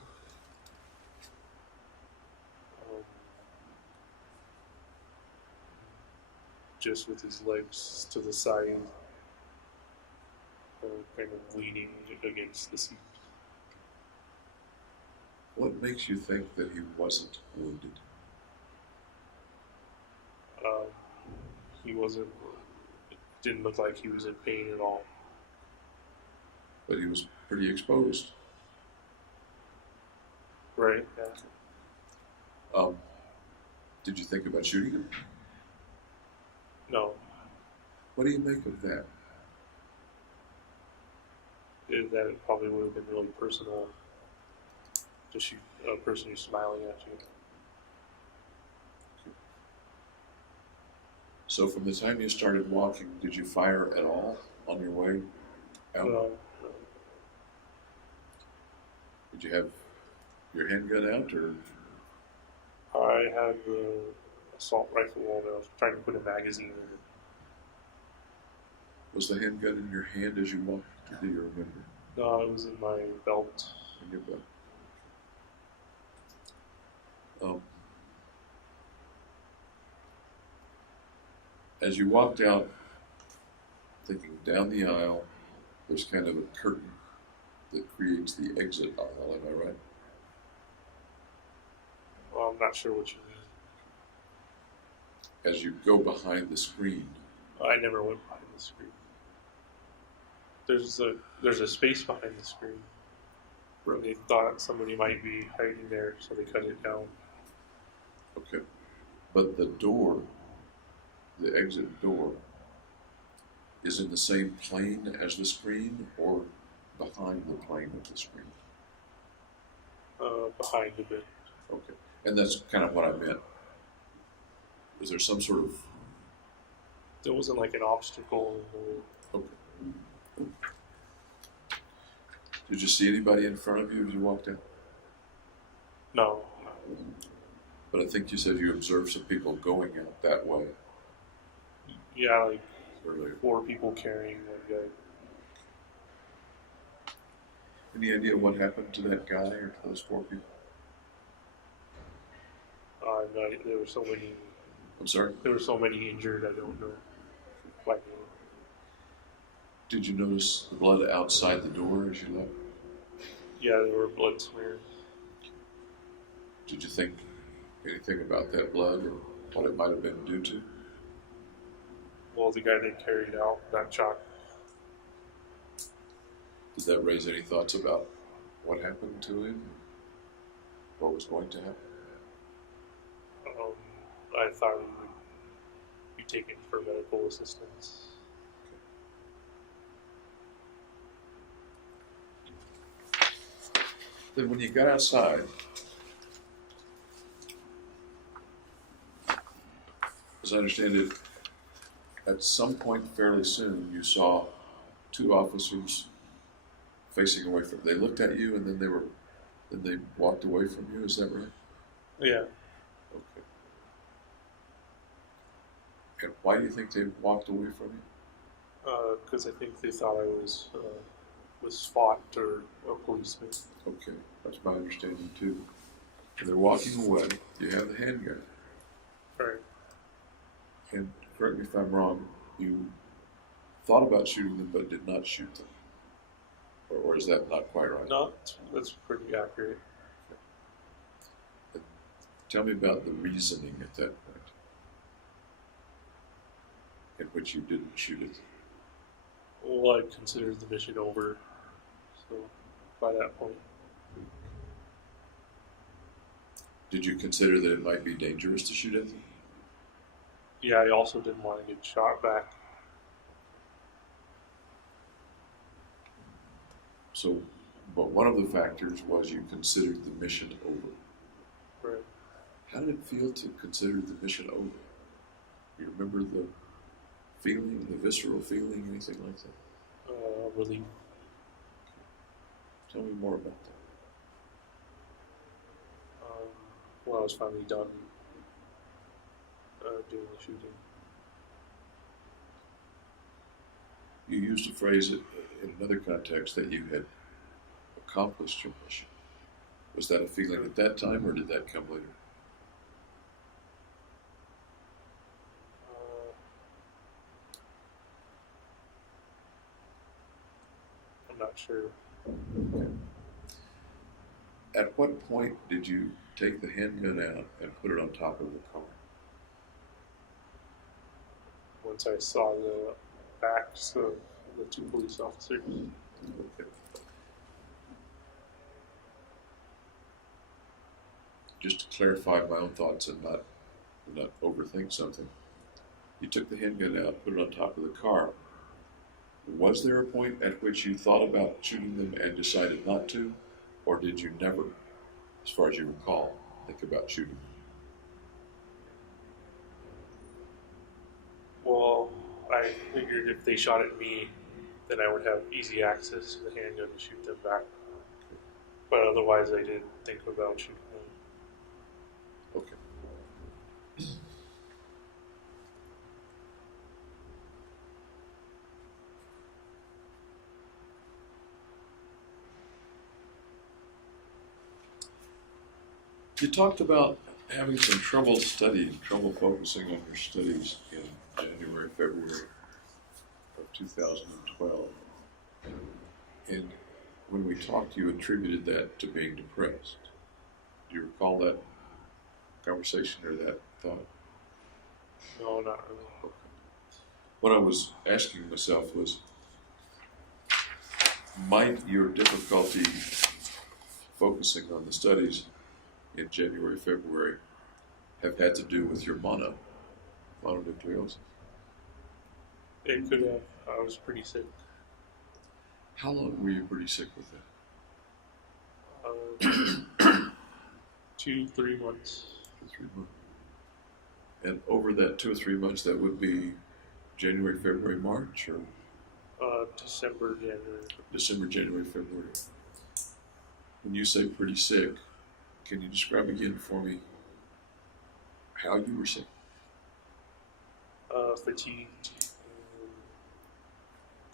Just with his legs to the side, kind of leaning against the seat. What makes you think that he wasn't wounded? He wasn't. It didn't look like he was in pain at all. But he was pretty exposed. Right. Yeah. Did you think about shooting him? No. What do you make of that? That it probably would have been really personal to shoot a person who's smiling at you. So from the time you started walking, did you fire at all on your way out? No. Did you have your handgun out, or I had the assault rifle and I was trying to put a magazine in it. was the handgun in your hand as you walked, or do you remember? No, it was in my belt. In your belt. As you walked out, thinking down the aisle, there's kind of a curtain that creates the exit aisle, am I right? Well, I'm not sure what you mean. As you go behind the screen, I never went behind the screen. There's a space behind the screen where they thought somebody might be hiding there, so they cut it down. okay, but the door, the exit door, is in the same plane as the screen or behind the plane of the screen? Behind a bit. Okay, and that's kind of what I meant. Was there some sort of... There wasn't like an obstacle. Okay. Did you see anybody in front of you as you walked out? No. But I think you said you observed some people going out that way Yeah, like earlier. 4 people carrying one guy. Any idea what happened to that guy or to those 4 people? There were so many. I'm sorry? There were so many injured. I don't know. Like, Did you notice the blood outside the door as you left? yeah, there were blood smears. Did you think anything about that blood or what it might have been due to? Well, the guy they carried out got shot. Did that raise any thoughts about what happened to him? What was going to happen? I thought he would be taken for medical assistance. Then when you got outside, as I understand it, at some point fairly soon you saw 2 officers facing away from. They looked at you and then they walked away from you. Is that right? Yeah. Okay. And why do you think they walked away from you? Because I think they thought I was SWAT or a policeman. Okay, that's my understanding too. And they're walking away. You have the handgun. Right. And correct me if I'm wrong, you thought about shooting them but did not shoot them. Or is that not quite right? No, that's pretty accurate. Tell me about the reasoning at that point in which you didn't shoot it. Well, I considered the mission over, so by that point. Did you consider that it might be dangerous to shoot at them? Yeah, I also didn't want to get shot back. So But one of the factors was you considered the mission over. Right. How did it feel to consider the mission over? You remember the feeling, the visceral feeling, anything like that? Relief. Tell me more about that. When I was finally done doing the shooting. You used a phrase in another context that you had accomplished your mission. Was that a feeling at that time, or did that come later? I'm not sure. Okay. At what point did you take the handgun out and put it on top of the car? Once I saw the backs of the two police officers. Okay. Just to clarify my own thoughts and not overthink something. You took the handgun out, put it on top of the car. Was there a point at which you thought about shooting them and decided not to? Or did you never, as far as you recall, think about shooting them? Well, I figured if they shot at me, then I would have easy access to the handgun to shoot them back. But otherwise, I didn't think about shooting them. Okay. You talked about having some trouble studying, trouble focusing on your studies in January, February of 2012. And when we talked, you attributed that to being depressed. Do you recall that conversation or that thought? No, not really. Okay. What I was asking myself was, might your difficulty focusing on the studies in January, February have had to do with your mononucleosis? It could have. I was pretty sick. How long were you pretty sick with that? 2-3 months. 2 or 3 months. And over that 2 or 3 months, that would be January, February, March, or December, January. December, January, February. When you say pretty sick, can you describe again for me how you were sick? Fatigued,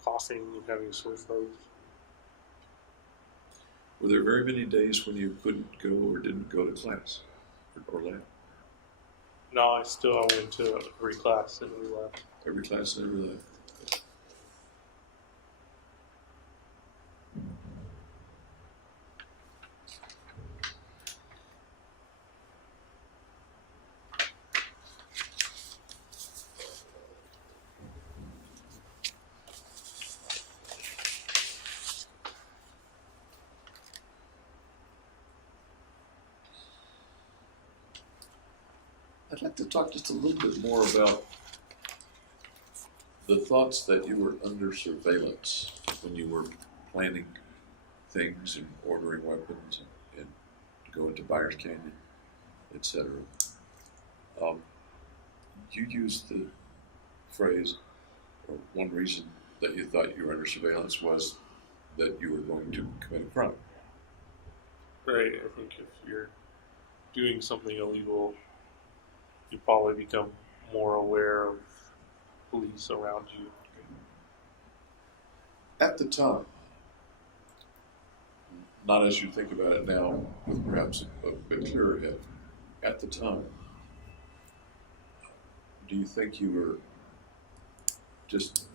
coughing, and having a sore throat. Were there very many days when you couldn't go or didn't go to class or lab? No, I went to every class and every lab. Every class and every lab. I'd like to talk just a little bit more about the thoughts that you were under surveillance when you were planning things and ordering weapons and going to Byers Canyon, etc. You used the phrase, or one reason that you thought you were under surveillance was that you were going to commit a crime. Right, I think if you're doing something illegal, you probably become more aware of police around you. At the time, not as you think about it now, with perhaps a bit clearer head, at the time, do you think you were just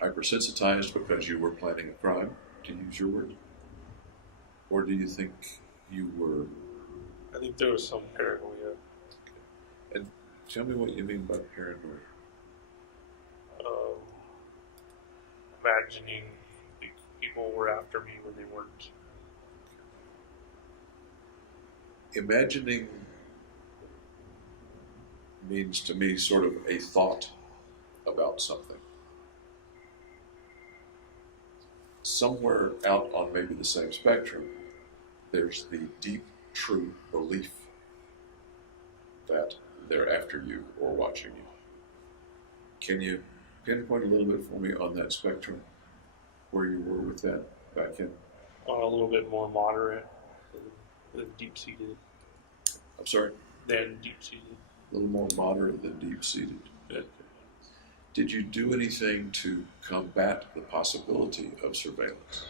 hypersensitized because you were planning a crime, to use your word? Or do you think you were... I think there was some paranoia. And tell me what you mean by paranoia. Imagining people were after me when they weren't. Imagining means to me sort of a thought about something. somewhere out on maybe the same spectrum, there's the deep, true belief that they're after you or watching you. Can you pinpoint a little bit for me on that spectrum, where you were with that back in? A little bit more moderate than deep-seated. I'm sorry? Than deep-seated. A little more moderate than deep-seated. Yeah. Did you do anything to combat the possibility of surveillance?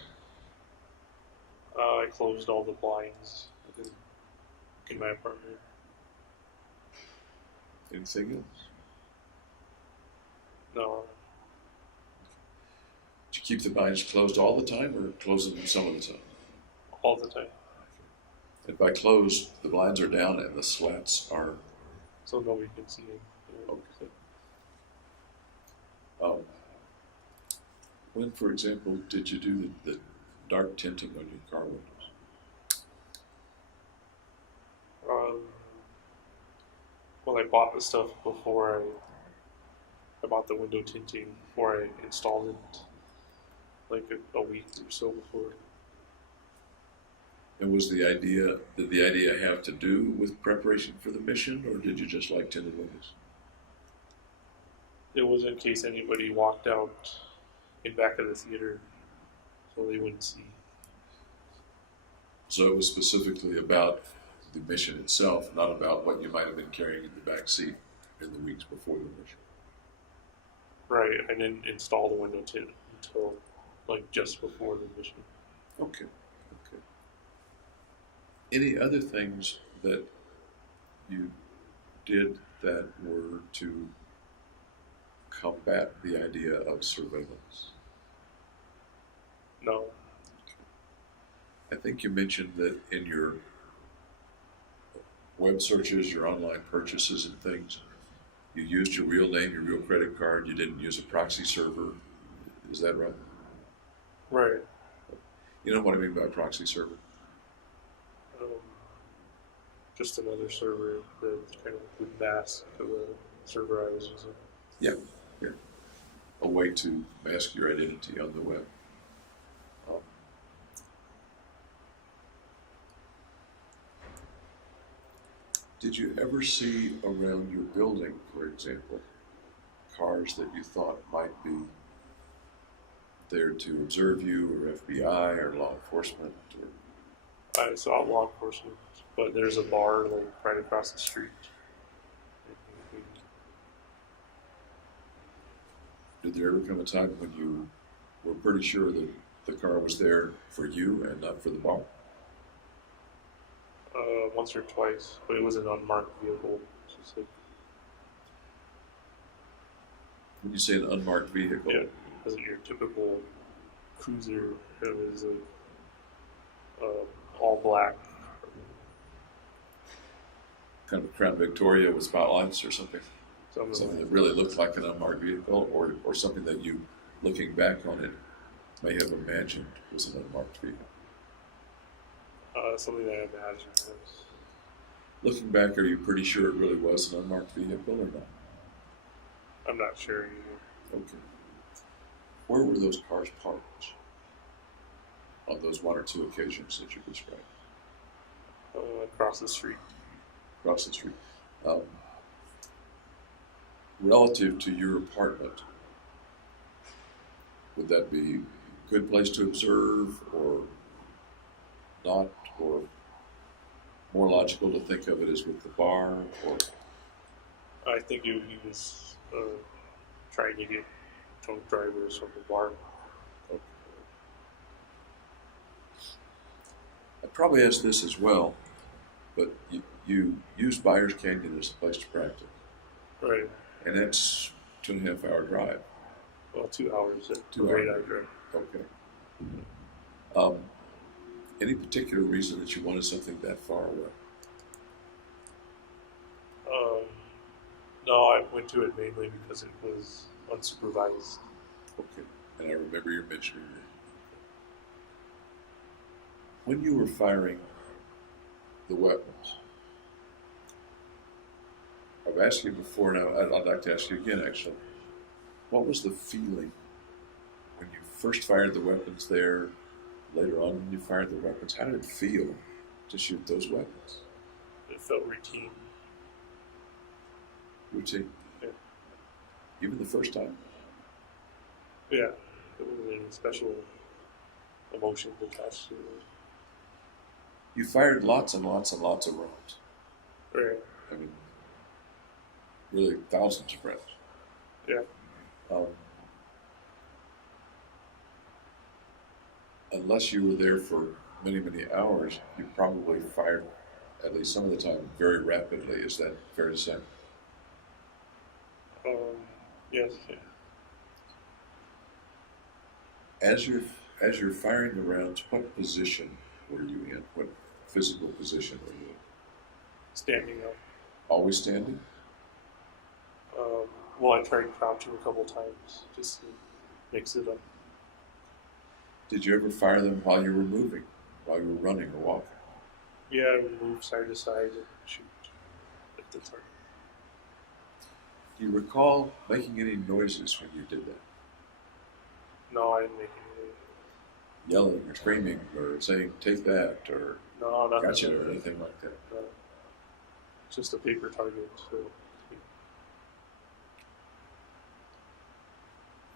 I closed all the blinds in my apartment. Anything else? No, Did you keep the blinds closed all the time or close them some of the time? all the time. And by closed, the blinds are down and the slats are... So nobody can see it. Yeah. Okay. When, for example, did you do the dark tinting on your car windows? Well, I bought the stuff before I bought the window tinting before I installed it, like a week or so before. And was the idea, did the idea have to do with preparation for the mission, or did you just like tinted windows? It was in case anybody walked out in back of the theater, so they wouldn't see. So it was specifically about the mission itself, not about what you might have been carrying in the back seat in the weeks before the mission. Right, I didn't install the window tint until like just before the mission. Okay. Any other things that you did that were to combat the idea of surveillance? No. I think you mentioned that in your web searches, your online purchases and things, you used your real name, your real credit card, you didn't use a proxy server. Is that right? Right. You know what I mean by proxy server? Just another server that kind of would mask the server I was using. Yeah. A way to mask your identity on the web. Did you ever see around your building, for example, cars that you thought might be there to observe you, or FBI, or law enforcement? Or... I saw law enforcement, but there's a bar like right across the street. Did there ever come a time when you were pretty sure that the car was there for you and not for the bar? Once or twice, but it was an unmarked vehicle. So like, When you say an unmarked vehicle, yeah, it wasn't your typical cruiser. It was all black. kind of a Crown Victoria with spotlights or something? Something that really looked like an unmarked vehicle, or something that you, looking back on it, may have imagined was an unmarked vehicle? Something that I imagined was. Looking back, are you pretty sure it really was an unmarked vehicle or not? I'm not sure either. Okay. Where were those cars parked on those one or two occasions that you described? Across the street. Across the street. Relative to your apartment, would that be a good place to observe or not, or more logical to think of it as with the bar? Or I think he was trying to get drunk drivers from the bar. okay. I'd probably ask this as well, but you use Byers Canyon as a place to practice. Right. And that's 2.5 hour drive. Well, 2 hours at 2 the rate hours. I drive. Okay. Any particular reason that you wanted something that far away? No, I went to it mainly because it was unsupervised. Okay. And I remember you mentioning that. When you were firing the weapons, I've asked you before, and I'd like to ask you again, actually. What was the feeling when you first fired the weapons there, later on when you fired the weapons, how did it feel to shoot those weapons? It felt routine. Routine? Yeah. Even the first time? Yeah. There wasn't any special emotions attached to it. You fired lots and lots and lots of rounds. Right. I mean, really thousands of rounds. Yeah. Unless you were there for many, many hours, you probably fired, at least some of the time, very rapidly. Is that fair to say? Yes. Yeah. As you're firing the rounds, what position were you in? What physical position were you in? Standing up. Always standing? Well, I tried crouching a couple times just to mix it up. Did you ever fire them while you were moving, while you were running or walking? Yeah, I would move side to side and shoot at the target. Do you recall making any noises when you did that? No, I didn't make any. Yelling or screaming or saying, take that, or No, nothing. gotcha, or anything like that? No. Just a paper target. So.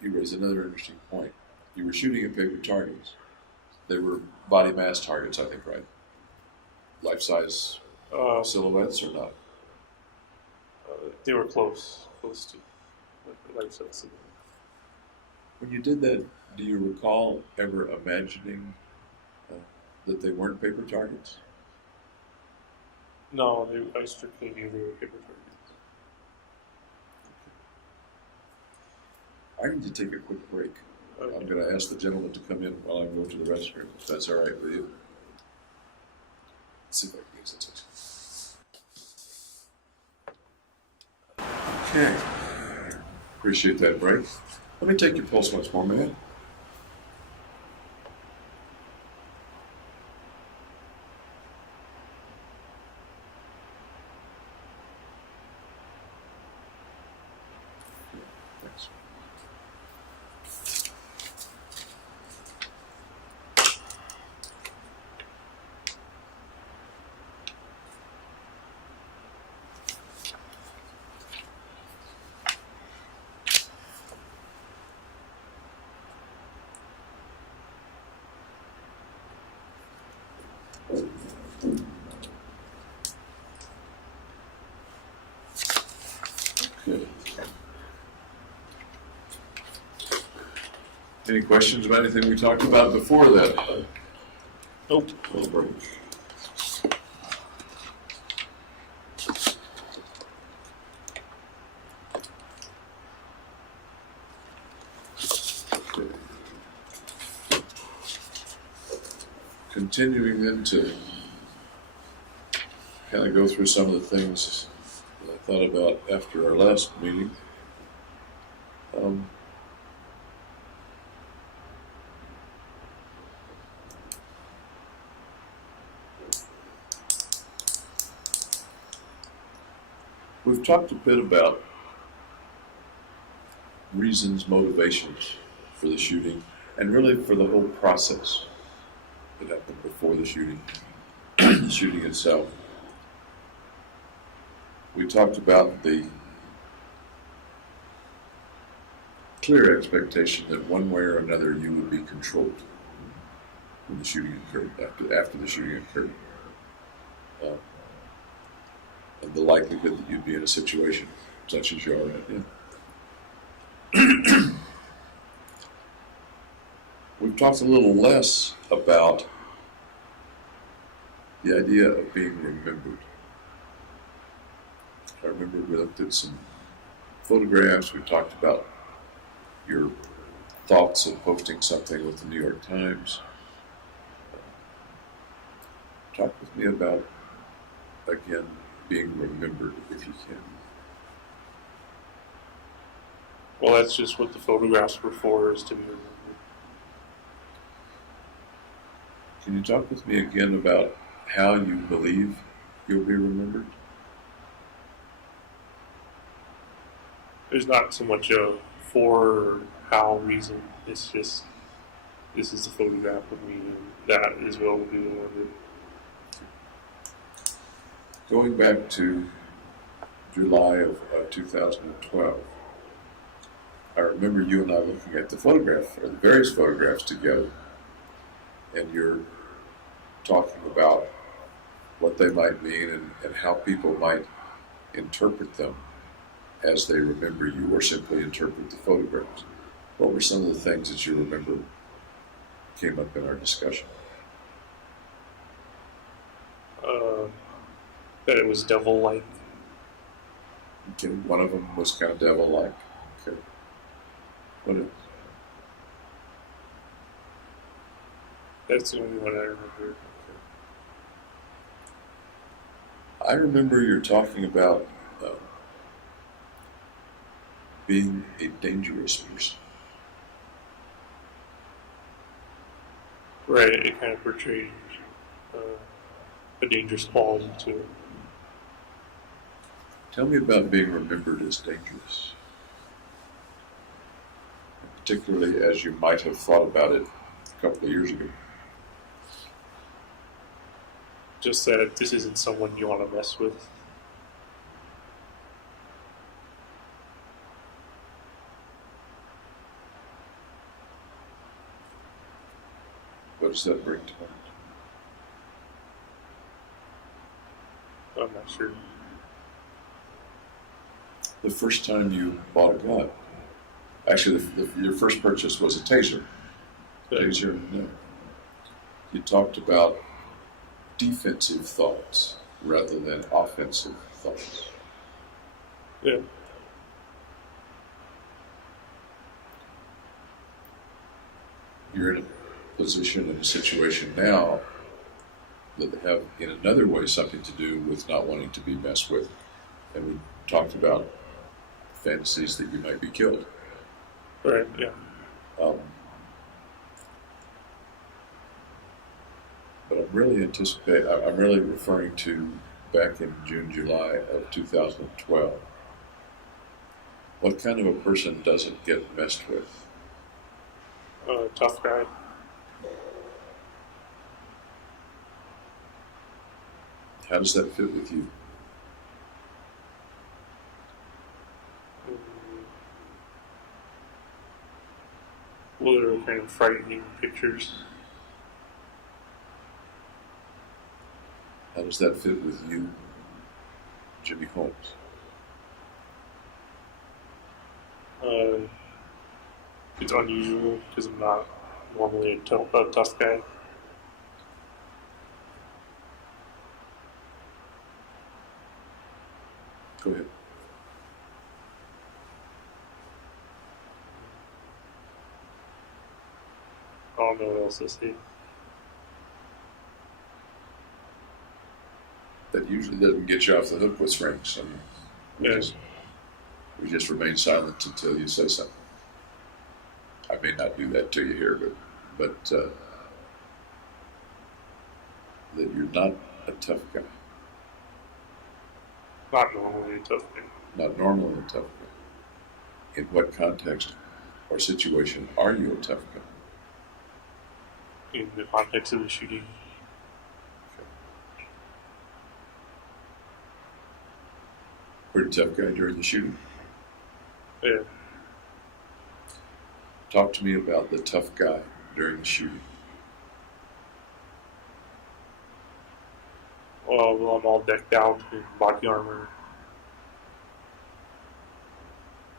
You raise another interesting point. You were shooting at paper targets. They were body mass targets, I think, right? Life-size silhouettes or not? They were close to life size. When you did that, do you recall ever imagining that they weren't paper targets? No, I strictly knew they were paper targets. I need to take a quick break. Okay. I'm going to ask the gentleman to come in while I go to the restroom, if that's all right with you. Let's see if I can get it. Okay. Appreciate that break. Let me take your pulse once more, man. Thanks. Good. Any questions about anything we talked about before that? Nope. Little break. Continuing then to kind of go through some of the things that I thought about after our last meeting. We've talked a bit about reasons, motivations for the shooting, and really for the whole process that happened before the shooting, the shooting itself. We talked about the clear expectation that one way or another you would be controlled when the shooting occurred, after the shooting occurred. And the likelihood that you'd be in a situation such as you are in. Yeah. We've talked a little less about the idea of being remembered. I remember we looked at some photographs, we talked about your thoughts of posting something with the New York Times. Talk with me about, again, being remembered, if you can. Well, that's just what the photographs were for, is to be remembered. Can you talk with me again about how you believe you'll be remembered? There's not so much a for how, reason. It's just, this is a photograph of me, and that is what we'll do with it. Going back to July of 2012, I remember you and I looking at the photograph, or the various photographs together, and you're talking about what they might mean and how people might interpret them as they remember you, or simply interpret the photographs. What were some of the things that you remember came up in our discussion? That it was devil-like. Okay, one of them was kind of devil-like. Okay. What else? That's the only one I remember. I remember you're talking about being a dangerous person. Right, it kind of portrayed a dangerous quality to it. Tell me about being remembered as dangerous, particularly as you might have thought about it a couple of years ago. Just that this isn't someone you want to mess with. What does that bring to mind? I'm not sure. The first time you bought a gun, actually, your first purchase was a taser. Taser, no. You talked about defensive thoughts rather than offensive thoughts. Yeah. You're in a position, in a situation now that have, in another way, something to do with not wanting to be messed with. And we talked about fantasies that you might be killed. Right, yeah. But I'm really referring to back in June, July of 2012. What kind of a person doesn't get messed with? Tough guy. How does that fit with you? Well, they were kind of frightening pictures. How does that fit with you, Jimmy Holmes? It's unusual because I'm not normally a tough guy. Go ahead. I don't know what else to say. That usually doesn't get you off the hook with Franks. Yes. We just remain silent until you say something. I may not do that to you here, but that you're not a tough guy. Not normally a tough guy. Not normally a tough guy. In what context or situation are you a tough guy? In the context of the shooting. Pretty tough guy during the shooting. Yeah. Talk to me about the tough guy during the shooting. Well, I'm all decked out in body armor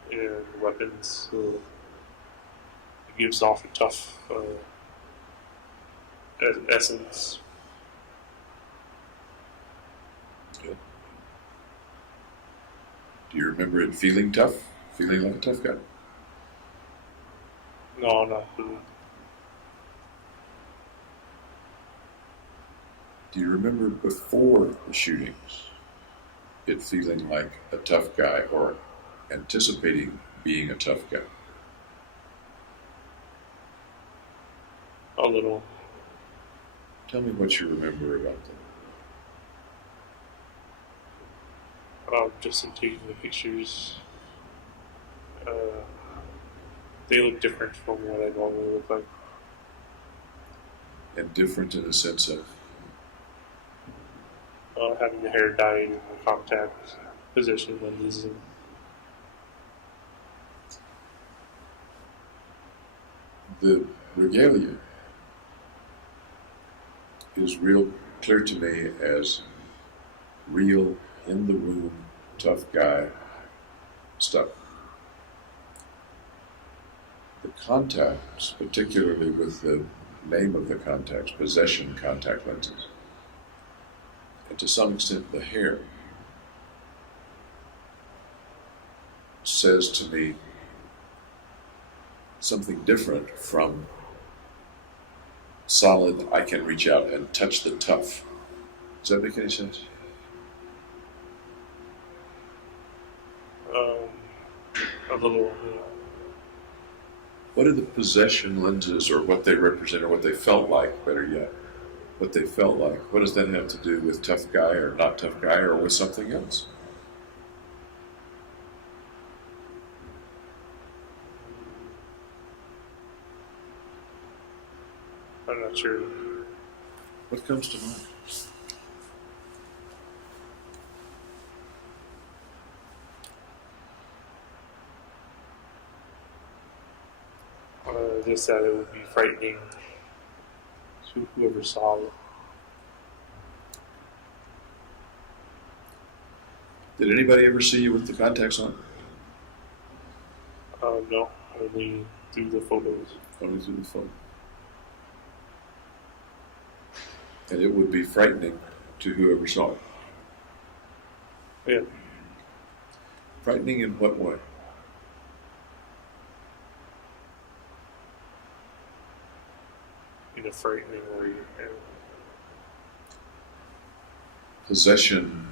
and weapons, so it gives off a tough essence. Good. Do you remember it feeling tough? Feeling like a tough guy? No, not really. Do you remember before the shootings it feeling like a tough guy or anticipating being a tough guy? A little. Tell me what you remember about that. Just in taking the pictures. They look different from what I normally look like. And different in the sense of, Having the hair dyed and the contact position lenses. And the regalia is real clear to me as real, in the room, tough guy stuff. The contacts, particularly with the name of the contacts, possession contact lenses, and to some extent the hair, says to me something different from solid, I can reach out and touch the tough. Does that make any sense? A little. What are the possession lenses, or what they represent, or what they felt like, better yet, what they felt like? What does that have to do with tough guy or not tough guy, or with something else? I'm not sure. What comes to mind? Just that it would be frightening to whoever saw it. Did anybody ever see you with the contacts on? No, only through the photos. Only through the phone. And it would be frightening to whoever saw it. Yeah. Frightening in what way? In a frightening way. Possession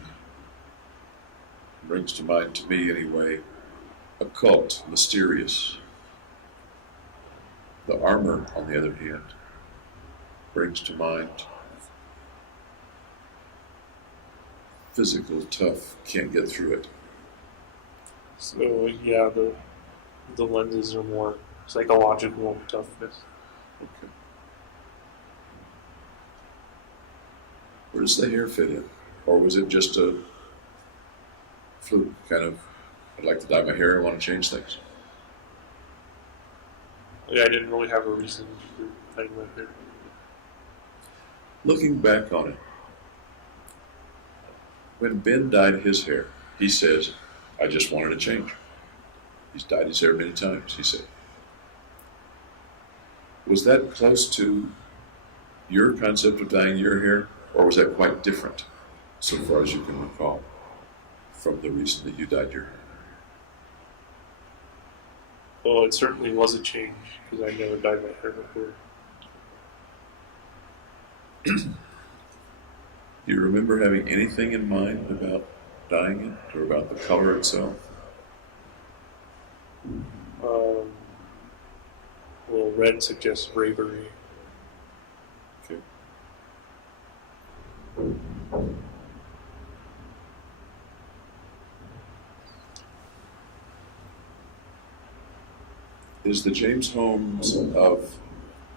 brings to mind, to me anyway, occult, mysterious. The armor, on the other hand, brings to mind physical, tough, can't get through it. So yeah, the lenses are more psychological toughness. Okay. Where does the hair fit in? Or was it just a fluke kind of, I'd like to dye my hair, I want to change things? Yeah, I didn't really have a reason for dyeing my hair. Looking back on it, when Ben dyed his hair, he says, I just wanted to change. He's dyed his hair many times, he said. Was that close to your concept of dyeing your hair, or was that quite different, so far as you can recall, from the reason that you dyed your hair? Well, it certainly was a change, because I never dyed my hair before. Do you remember having anything in mind about dyeing it, or about the color itself? Well, red suggests bravery. Okay. Is the James Holmes of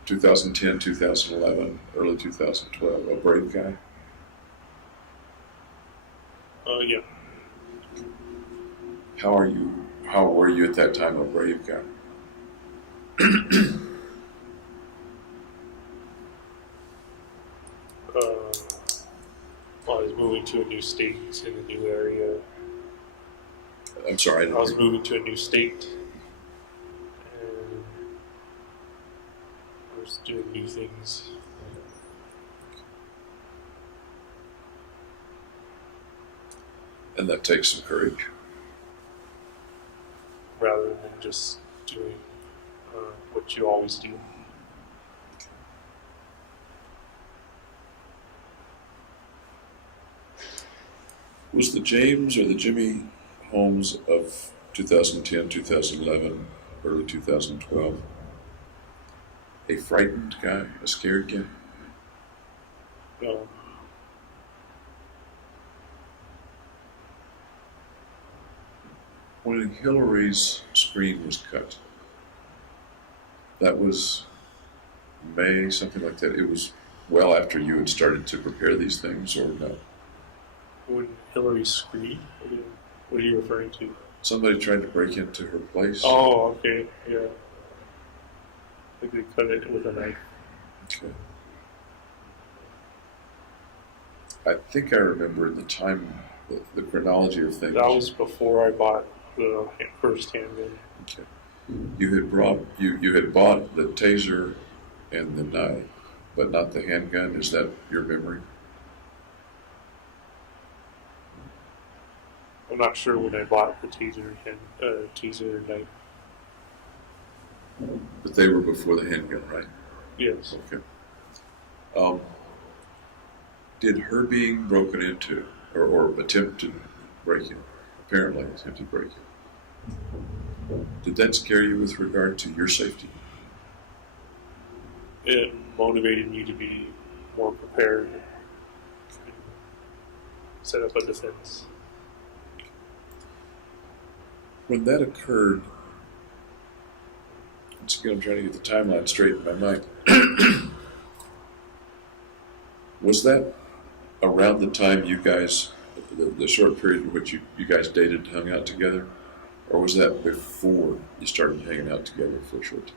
2010, 2011, early 2012 a brave guy? Yeah. How were you at that time a brave guy? Well, I was moving to a new state in a new area. I'm sorry, I I was didn't. moving to a new state, and I was doing new things. And that takes some courage. Rather than just doing what you always do. Was the James or the Jimmy Holmes of 2010, 2011, early 2012 a frightened guy, a scared guy? No. When Hillary's screen was cut, That was May, something like that. It was well after you had started to prepare these things, or no? When Hillary screamed? What are you referring to? Somebody tried to break into her place. Oh, okay, yeah. Like they cut it with a knife. Okay. I think I remember the time, the chronology of things. That was before I bought the first handgun. Okay. You had bought the taser and the knife, but not the handgun. Is that your memory? I'm not sure when I bought the taser knife. But they were before the handgun, right? Yes. Okay. Did her being broken into, or attempted break-in, apparently attempted break-in, did that scare you with regard to your safety? It motivated me to be more prepared and set up a defense. When that occurred, once again, I'm trying to get the timeline straight in my mind. Was that around the time you guys, the short period in which you guys dated and hung out together? Or was that before you started hanging out together for a short time?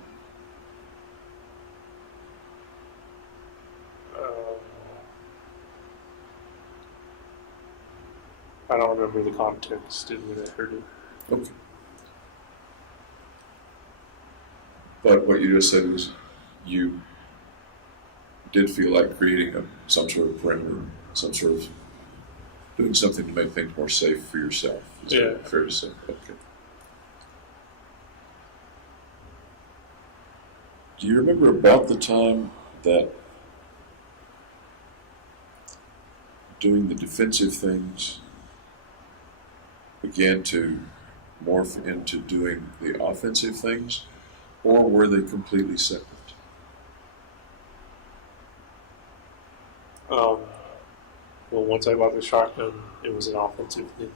I don't remember the context in when I heard it. Okay. But what you just said was you did feel like creating some sort of perimeter, some sort of doing something to make things more safe for yourself. Is that fair to say? Okay. Do you remember about the time that doing the defensive things began to morph into doing the offensive things, or were they completely separate? Well, once I bought the shotgun, it was an offensive thing.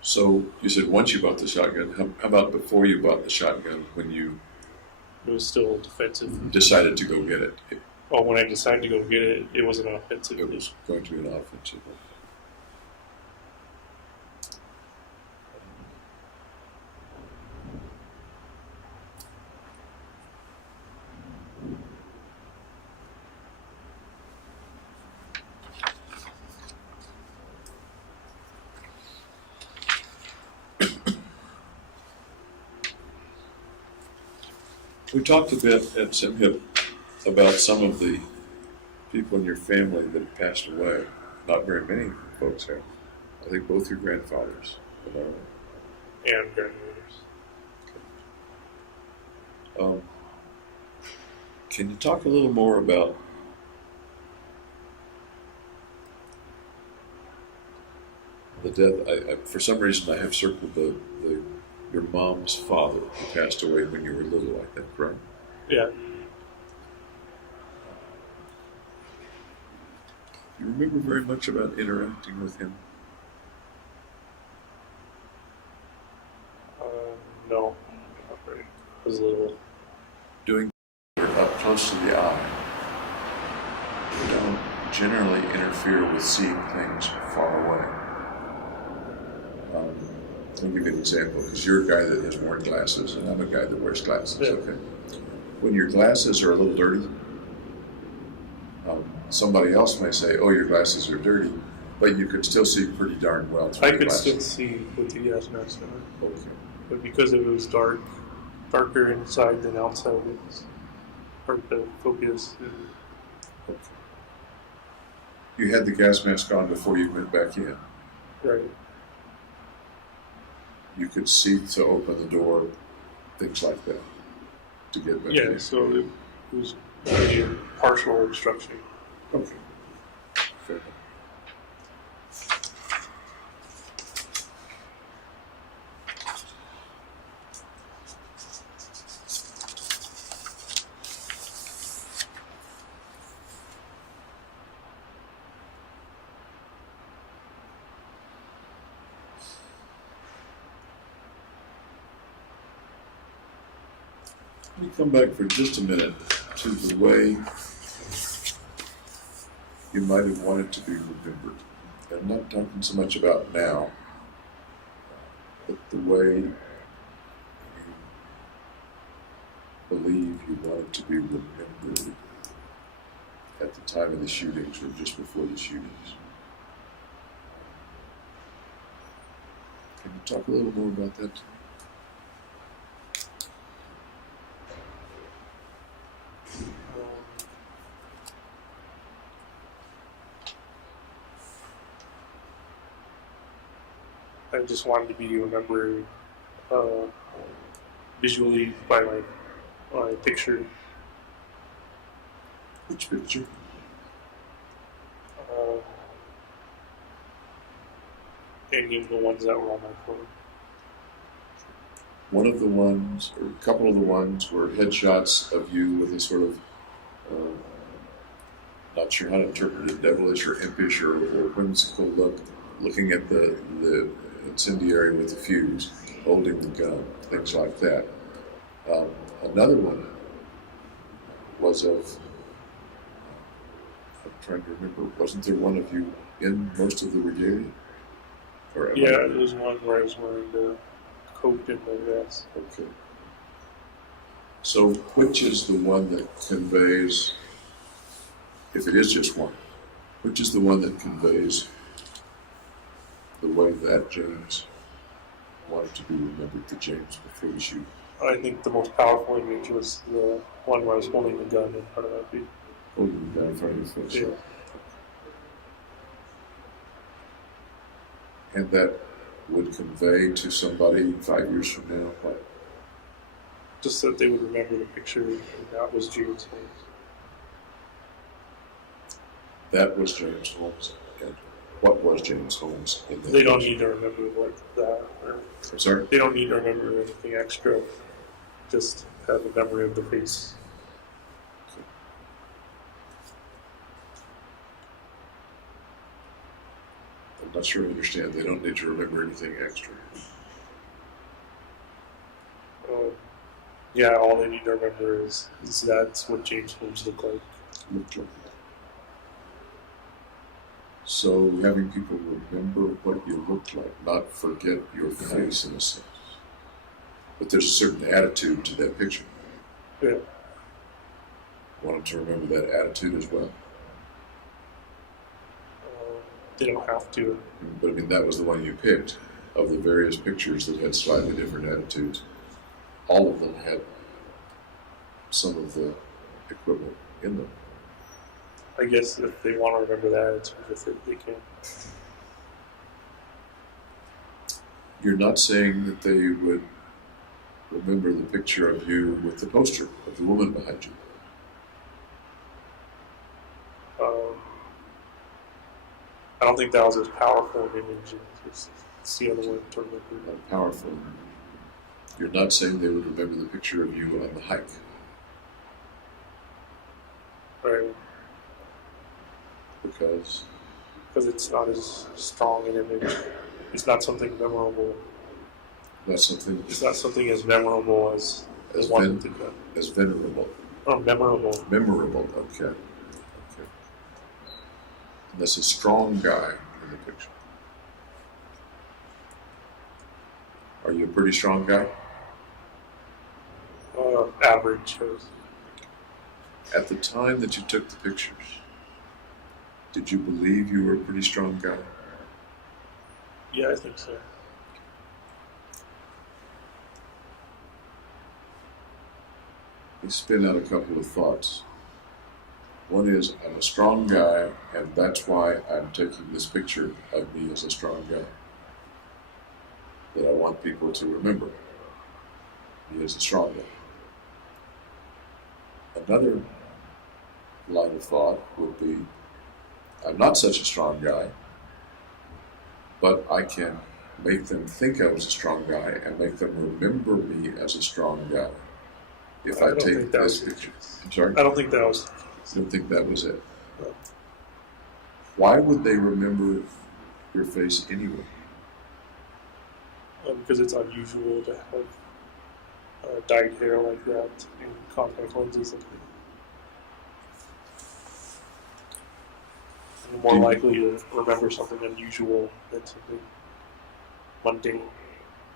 So you said once you bought the shotgun. How about before you bought the shotgun, when you It was still defensive. decided to go get it? Well, when I decided to go get it, it was an offensive It thing. was going to be an offensive. We talked a bit at SimHip about some of the people in your family that have passed away. Not very many folks have. I think both your grandfathers. And grandmothers. Can you talk a little more about the death? For some reason, I have circled your mom's father who passed away when you were little, like that, correct? Yeah. Do you remember very much about interacting with him? No. Not very. I was little. Doing up close to the eye, you don't generally interfere with seeing things far away. Let me give you an example, because you're a guy that has worn glasses, and I'm a guy that wears glasses, Yeah. okay? When your glasses are a little dirty, somebody else may say, oh, your glasses are dirty, but you could still see pretty darn well through I the could glasses. still see with the mask on. Okay. But because it was darker inside than outside, it was hard to focus. Okay. You had the gas mask on before you went back in. Right. You could see to open the door, things like that, to get back in. Yeah, so it was maybe a partial obstruction. Okay. Fair enough. Let me come back for just a minute to the way you might have wanted to be remembered. I'm not talking so much about now, but the way you believe you wanted to be remembered at the time of the shootings or just before the shootings. Can you talk a little more about that? I just wanted to be remembered visually by my picture. Which picture? Any of the ones that were on my phone. One of the ones, or a couple of the ones, were headshots of you with a sort of, not sure how to interpret it, devilish or impish or whimsical look, looking at the incendiary with the fuse, holding the gun, things like that. Another one was of, I'm trying to remember, wasn't there one of you in most of the regalia? Or Yeah, it was one where I was wearing the coat and the vest. Okay. So which is the one that conveys, if it is just one, which is the one that conveys the way that James wanted to be remembered, the James before the shoot? I think the most powerful image was the one where I was holding the gun in front of my feet. Holding the gun in front of your face. Yeah. And that would convey to somebody 5 years from now what? Just that they would remember the picture, and that was James Holmes. That was James Holmes. And what was James Holmes in that? They don't need to remember like that. Or I'm sorry? they don't need to remember anything extra. Just have a memory of the face. I'm not sure I understand. They don't need to remember anything extra. Yeah, all they need to remember is that's what James Holmes looked like. Looked like. So having people remember what you looked like, not forget your face in a sense. But there's a certain attitude to that picture. Yeah. Want them to remember that attitude as well. They don't have to. But I mean, that was the one you picked of the various pictures that had slightly different attitudes. All of them had some of the equipment in them. I guess if they want to remember that, it's with it, they can. You're not saying that they would remember the picture of you with the poster of the woman behind you. I don't think that was as powerful an image as it's the other one to remember. Not powerful. You're not saying they would remember the picture of you on the hike. Right. Because it's not as strong an image. It's not something memorable. that's something It's not something as memorable as the one with the gun. as venerable. Oh, memorable. Memorable, okay. And that's a strong guy in the picture. Are you a pretty strong guy? Average. At the time that you took the pictures, did you believe you were a pretty strong guy? Yeah, I think so. Let me spin out a couple of thoughts. One is, I'm a strong guy, and that's why I'm taking this picture of me as a strong guy. That I want people to remember me as a strong guy. Another line of thought would be, I'm not such a strong guy, but I can make them think I was a strong guy and make them remember me as a strong guy. If I take this picture. I'm sorry? I don't think that was. I don't think that was it. No. Why would they remember your face anyway? Because it's unusual to have dyed hair like that and contact lenses. You're more likely to remember something unusual than something mundane.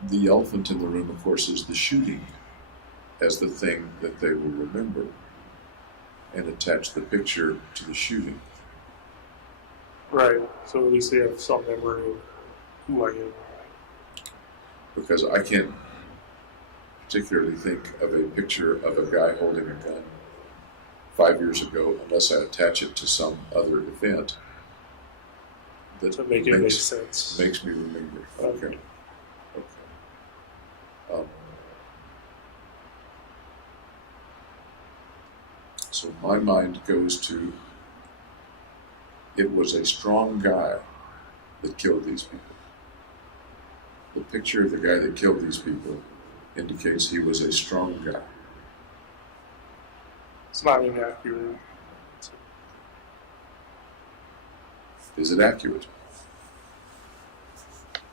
The elephant in the room, of course, is the shooting as the thing that they will remember and attach the picture to the shooting. Right. So at least they have some memory of who I am. Because I can't particularly think of a picture of a guy holding a gun 5 years ago unless I attach it to some other event that To make it make sense. makes me remember. Okay. So my mind goes to, it was a strong guy that killed these people. The picture of the guy that killed these people indicates he was a strong guy. It's not inaccurate. Is it accurate?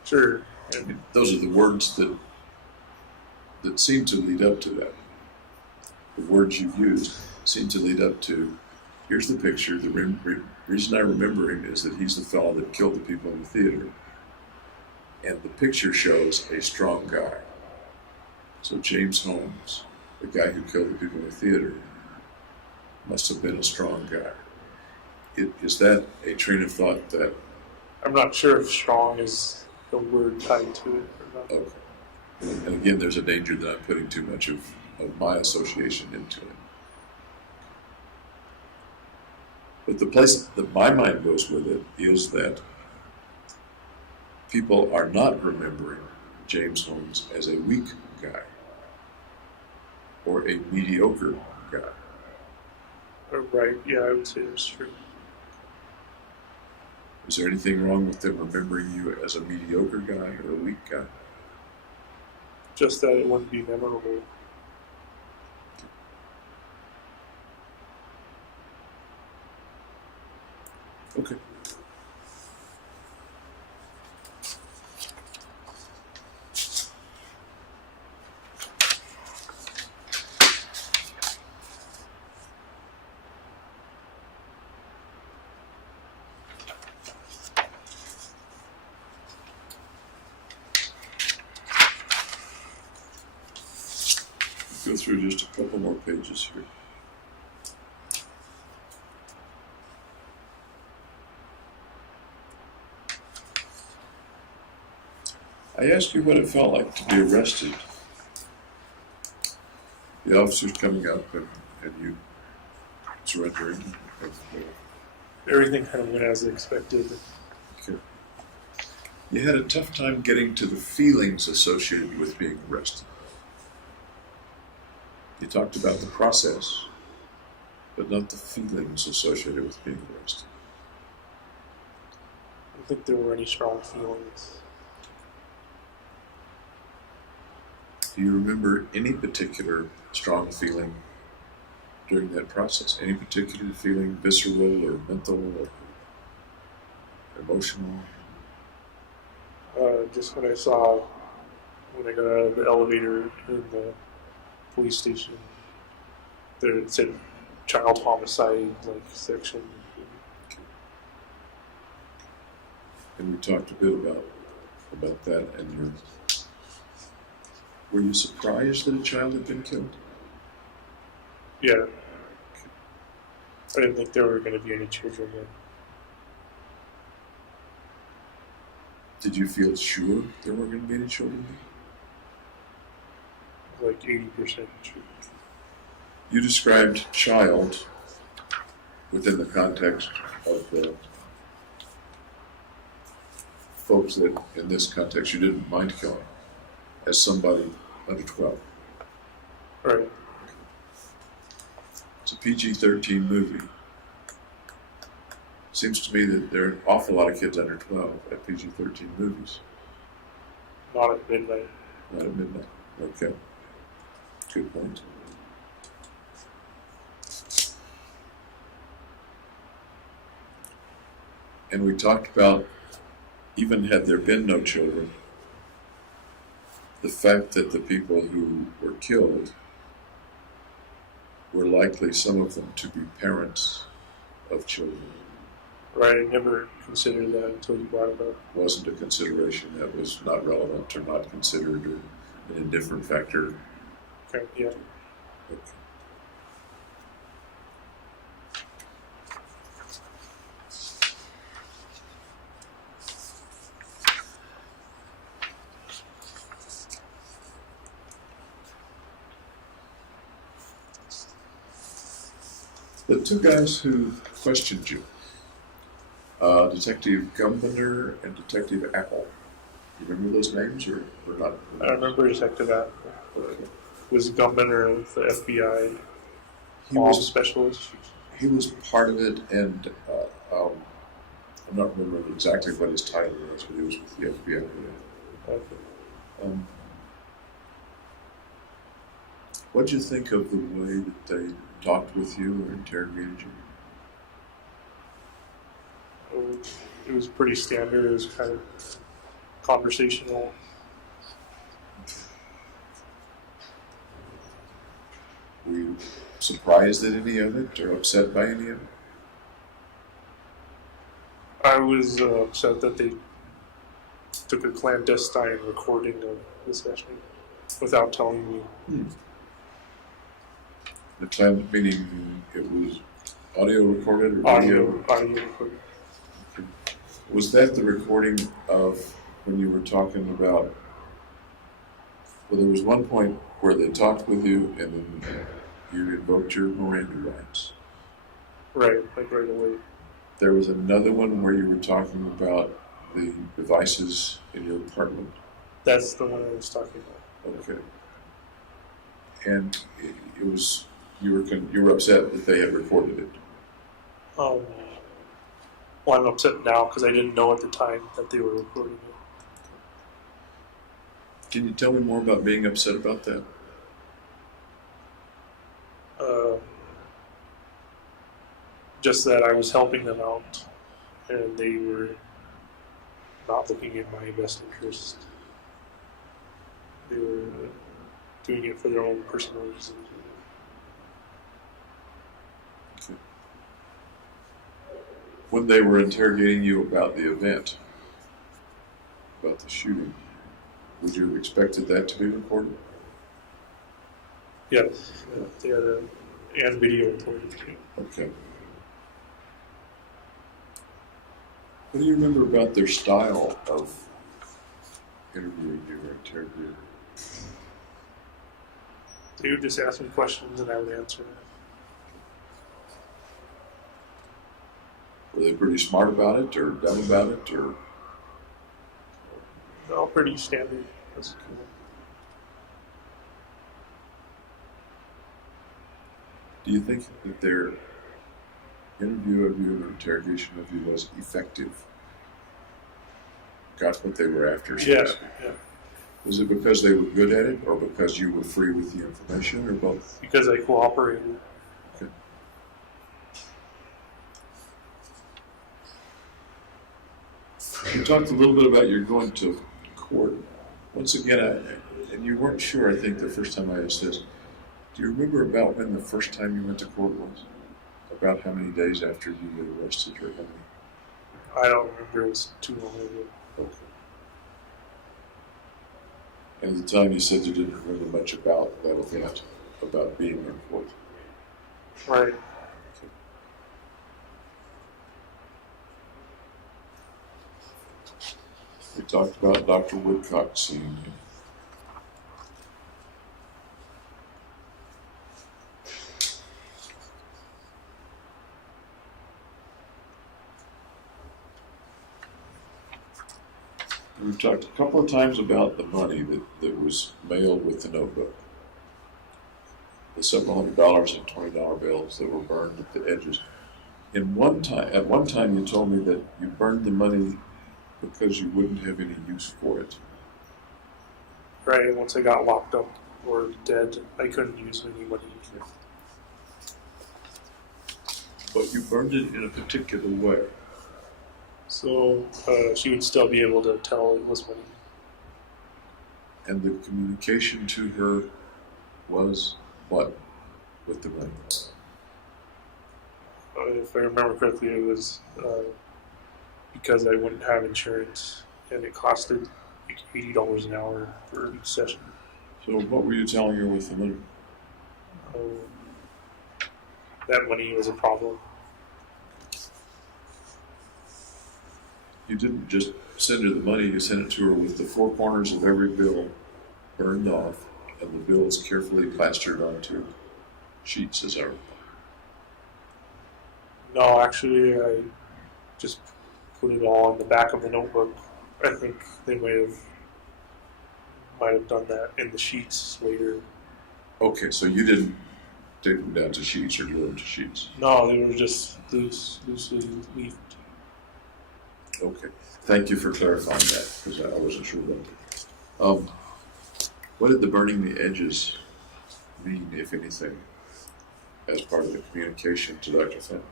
Sure. I mean, those are the words that seem to lead up to that. The words you've used seem to lead up to, here's the picture. The reason I remember him is that he's the fellow that killed the people in the theater. And the picture shows a strong guy. So James Holmes, the guy who killed the people in the theater, must have been a strong guy. Is that a train of thought that... I'm not sure if strong is the word tied to it or not. Okay. And again, there's a danger that I'm putting too much of my association into it. But the place that my mind goes with it is that people are not remembering James Holmes as a weak guy or a mediocre guy. Right, yeah, I would say that's true. Is there anything wrong with them remembering you as a mediocre guy or a weak guy? Just that it wouldn't be memorable. Okay. Go through just a couple more pages here. I asked you what it felt like to be arrested. The officer's coming up and you surrendering. Everything kind of went as expected. Okay. You had a tough time getting to the feelings associated with being arrested. You talked about the process, but not the feelings associated with being arrested. I don't think there were any strong feelings. Do you remember any particular strong feeling during that process? Any particular feeling, visceral or mental or emotional? Just when I got out of the elevator in the police station, there it said child homicide section. And we talked a bit about that, and were you surprised that a child had been killed? Yeah. I didn't think there were going to be any children there. Did you feel sure there weren't going to be any children there? Like 80% true. You described child within the context of the folks that, in this context, you didn't mind killing as somebody under 12. Right. It's a PG-13 movie. Seems to me that there are an awful lot of kids under 12 at PG-13 movies. Not at midnight. Not at midnight. Okay. Good point. And we talked about, even had there been no children, the fact that the people who were killed were likely, some of them, to be parents of children. Right, I never considered that until you brought it up. Wasn't a consideration. That was not relevant or not considered or an indifferent factor. Okay, yeah. Okay. The two guys who questioned you, Detective Gumbiner and Detective Apple, you remember those names or not? I remember Detective Apple. Okay. Was Gumbiner of the FBI He bomb was specialist? he was part of it, and I'm not remembering exactly what his title was, but he was with the FBI. Okay. Um, what did you think of the way that they talked with you or interrogated you? It was pretty standard. It was kind of conversational. Were you surprised at any of it or upset by any of it? I was upset that they took a clandestine recording of the session without telling me. The time, meaning it was audio recorded or video? Audio recording. Was that the recording of when you were talking about, well, there was one point where they talked with you and then you invoked your Miranda rights. Right, like right away. There was another one where you were talking about the devices in your apartment. That's the one I was talking about. Okay. And it was, you were upset that they had recorded it. Well, I'm upset now because I didn't know at the time that they were recording it. Can you tell me more about being upset about that? Just that I was helping them out, and they were not looking in my best interest. They were doing it for their own personal reasons. Okay. When they were interrogating you about the event, about the shooting, would you have expected that to be recorded? Yes, they had and video recording too. Okay. What do you remember about their style of interviewing you or interrogating? They would just ask me questions and I would answer them. Were they pretty smart about it or dumb about it or? They're all pretty standard. That's cool. Do you think that their interview of you or interrogation of you was effective? Got what they were after? Yeah. Was it because they were good at it or because you were free with the information or both? Because I cooperated. Okay. You talked a little bit about your going to court. Once again, and you weren't sure, I think, the first time I asked this. Do you remember about when the first time you went to court was? About how many days after you were arrested or how many? I don't remember. It was too long ago. Okay. And at the time you said you didn't remember much about that event, about being in court. Right. We talked about Dr. Woodcock seeing you. We've talked a couple of times about the money that was mailed with the notebook. The several $100s and $20 bills that were burned at the edges. At one time you told me that you burned the money because you wouldn't have any use for it. Right. Once I got locked up or dead, I couldn't use any money. But you burned it in a particular way. So she would still be able to tell it was money. And the communication to her was what with the money? If I remember correctly, it was because I wouldn't have insurance, and it costed like $80 an hour for each session. So what were you telling her with the money? Um, that money was a problem. You didn't just send her the money, you sent it to her with the four corners of every bill burned off and the bills carefully plastered onto sheets, as I recall. No, actually, I just put it all in the back of the notebook. I think they might have done that in the sheets later. Okay, so you didn't take them down to sheets or glue them to sheets. No, they were just loosely leafed. Okay, thank you for clarifying that, because I wasn't sure about that. What did the burning the edges mean, if anything, as part of the communication to Dr. Fenn?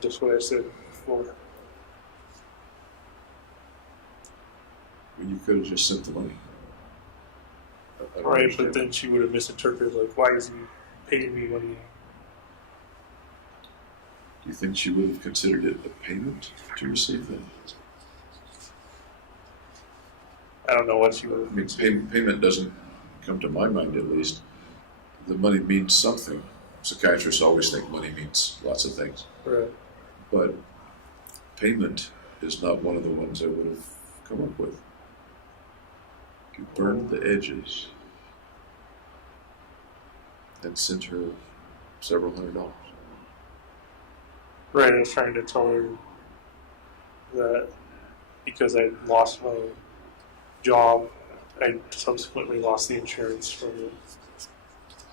Just what I said before. You could have just sent the money. I don't Right, understand. but then she would have misinterpreted, like, why is he paying me money? Do you think she would have considered it a payment to receive that? I don't know what she would I have mean, payment doesn't come to my mind, at least. The money means something. Psychiatrists always think money means lots of things. Right. But payment is not one of the ones I would have come up with. You burned the edges and sent her several $100s. Right, I was trying to tell her that because I lost my job, I subsequently lost the insurance from it.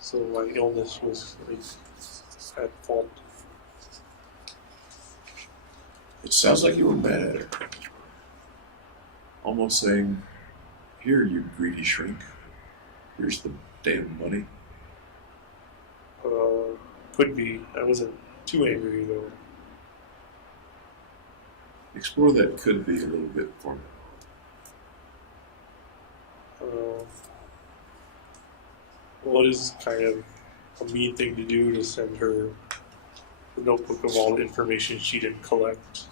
So my illness was like at fault. It sounds like you were mad at her. Almost saying, here, you greedy shrink. Here's the damn money. Could be. I wasn't too angry though. Explore that could be a little bit for me. Well, it is kind of a mean thing to do to send her a notebook of all the information she didn't collect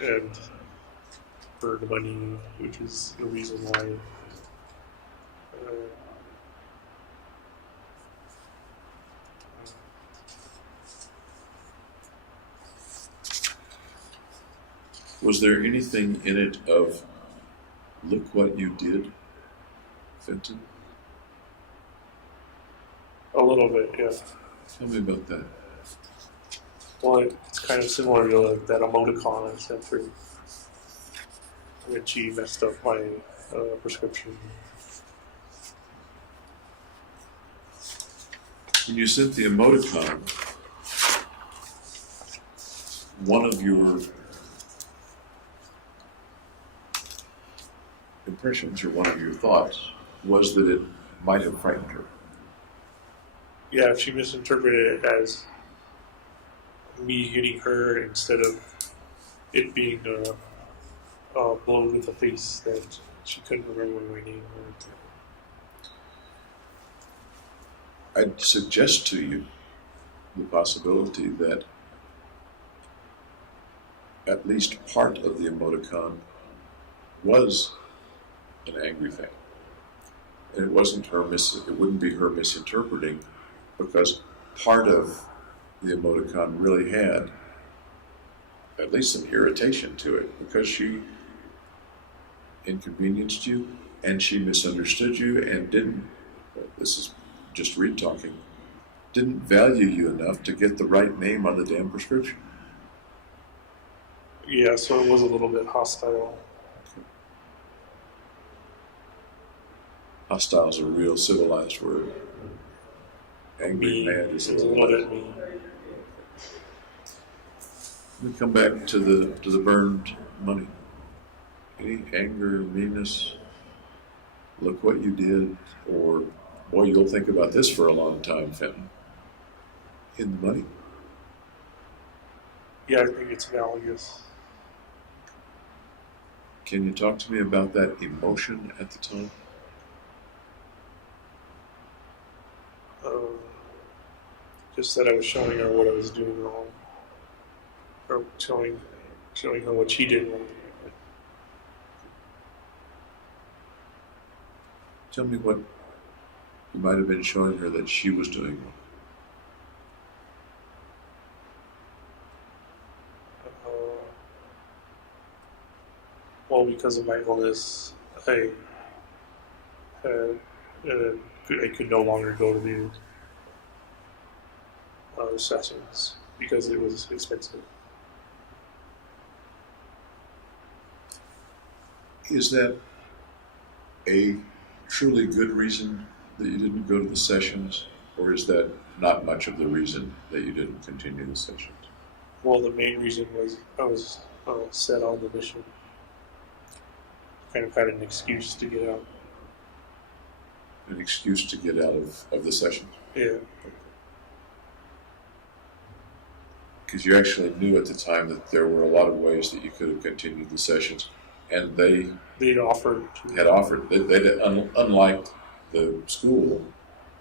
and for the money, which is the reason why. Was there anything in it of, look what you did, Fenton? A little bit, yeah. Tell me about that. Well, it's kind of similar to like that emoticon I sent her when she messed up my prescription. When you sent the emoticon, one of your impressions or one of your thoughts was that it might have frightened her. Yeah, she misinterpreted it as me hitting her instead of it being a blow with the face that she couldn't remember my name. I'd suggest to you the possibility that at least part of the emoticon was an angry thing. And it wasn't her it wouldn't be her misinterpreting, because part of the emoticon really had at least some irritation to it, because she inconvenienced you and she misunderstood you and didn't, this is just Reed talking, didn't value you enough to get the right name on the damn prescription. Yeah, so it was a little bit hostile. Hostile is a real civilized word. Angry, Mean. mad is It was a little bit mean. We come back to the burned money. Any anger, meanness, look what you did, or boy, you'll think about this for a long time, Fenton. In the money. Yeah, I think it's analogous. Can you talk to me about that emotion at the time? Just that I was showing her what I was doing wrong, or showing her what she did wrong. Tell me what you might have been showing her that she was doing wrong. Well, because of my illness, I could no longer go to the sessions because it was expensive. Is that a truly good reason that you didn't go to the sessions, or is that not much of the reason that you didn't continue the sessions? Well, the main reason was I was set on the mission. Kind of had an excuse to get out. An excuse to get out of the sessions? Yeah. Because you actually knew at the time that there were a lot of ways that you could have continued the sessions, and they'd offered to. Had offered. Unlike the school,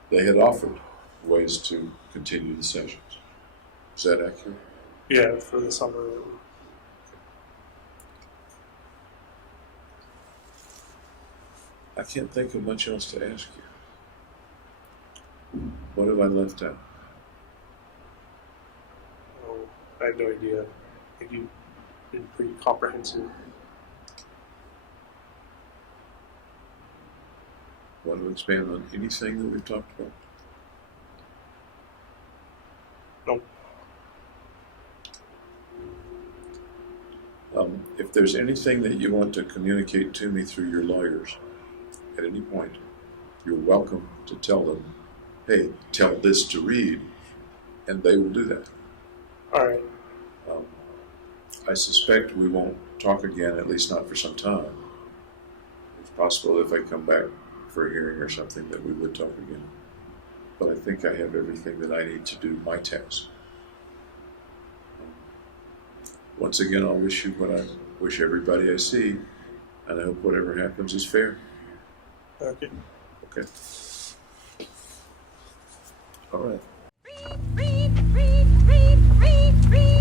they had offered ways to continue the sessions. Is that accurate? Yeah, for the summer. I can't think of much else to ask you. What have I left out? Oh, I have no idea. I think you've been pretty comprehensive. Want to expand on anything that we've talked about? No. If there's anything that you want to communicate to me through your lawyers at any point, you're welcome to tell them, hey, tell this to Reed, and they will do that. All right. I suspect we won't talk again, at least not for some time. It's possible if I come back for a hearing or something that we would talk again. But I think I have everything that I need to do my task. Once again, I'll wish you what I wish everybody I see, and I hope whatever happens is fair. Okay. Okay. All right. Read, read, read, read, read, read.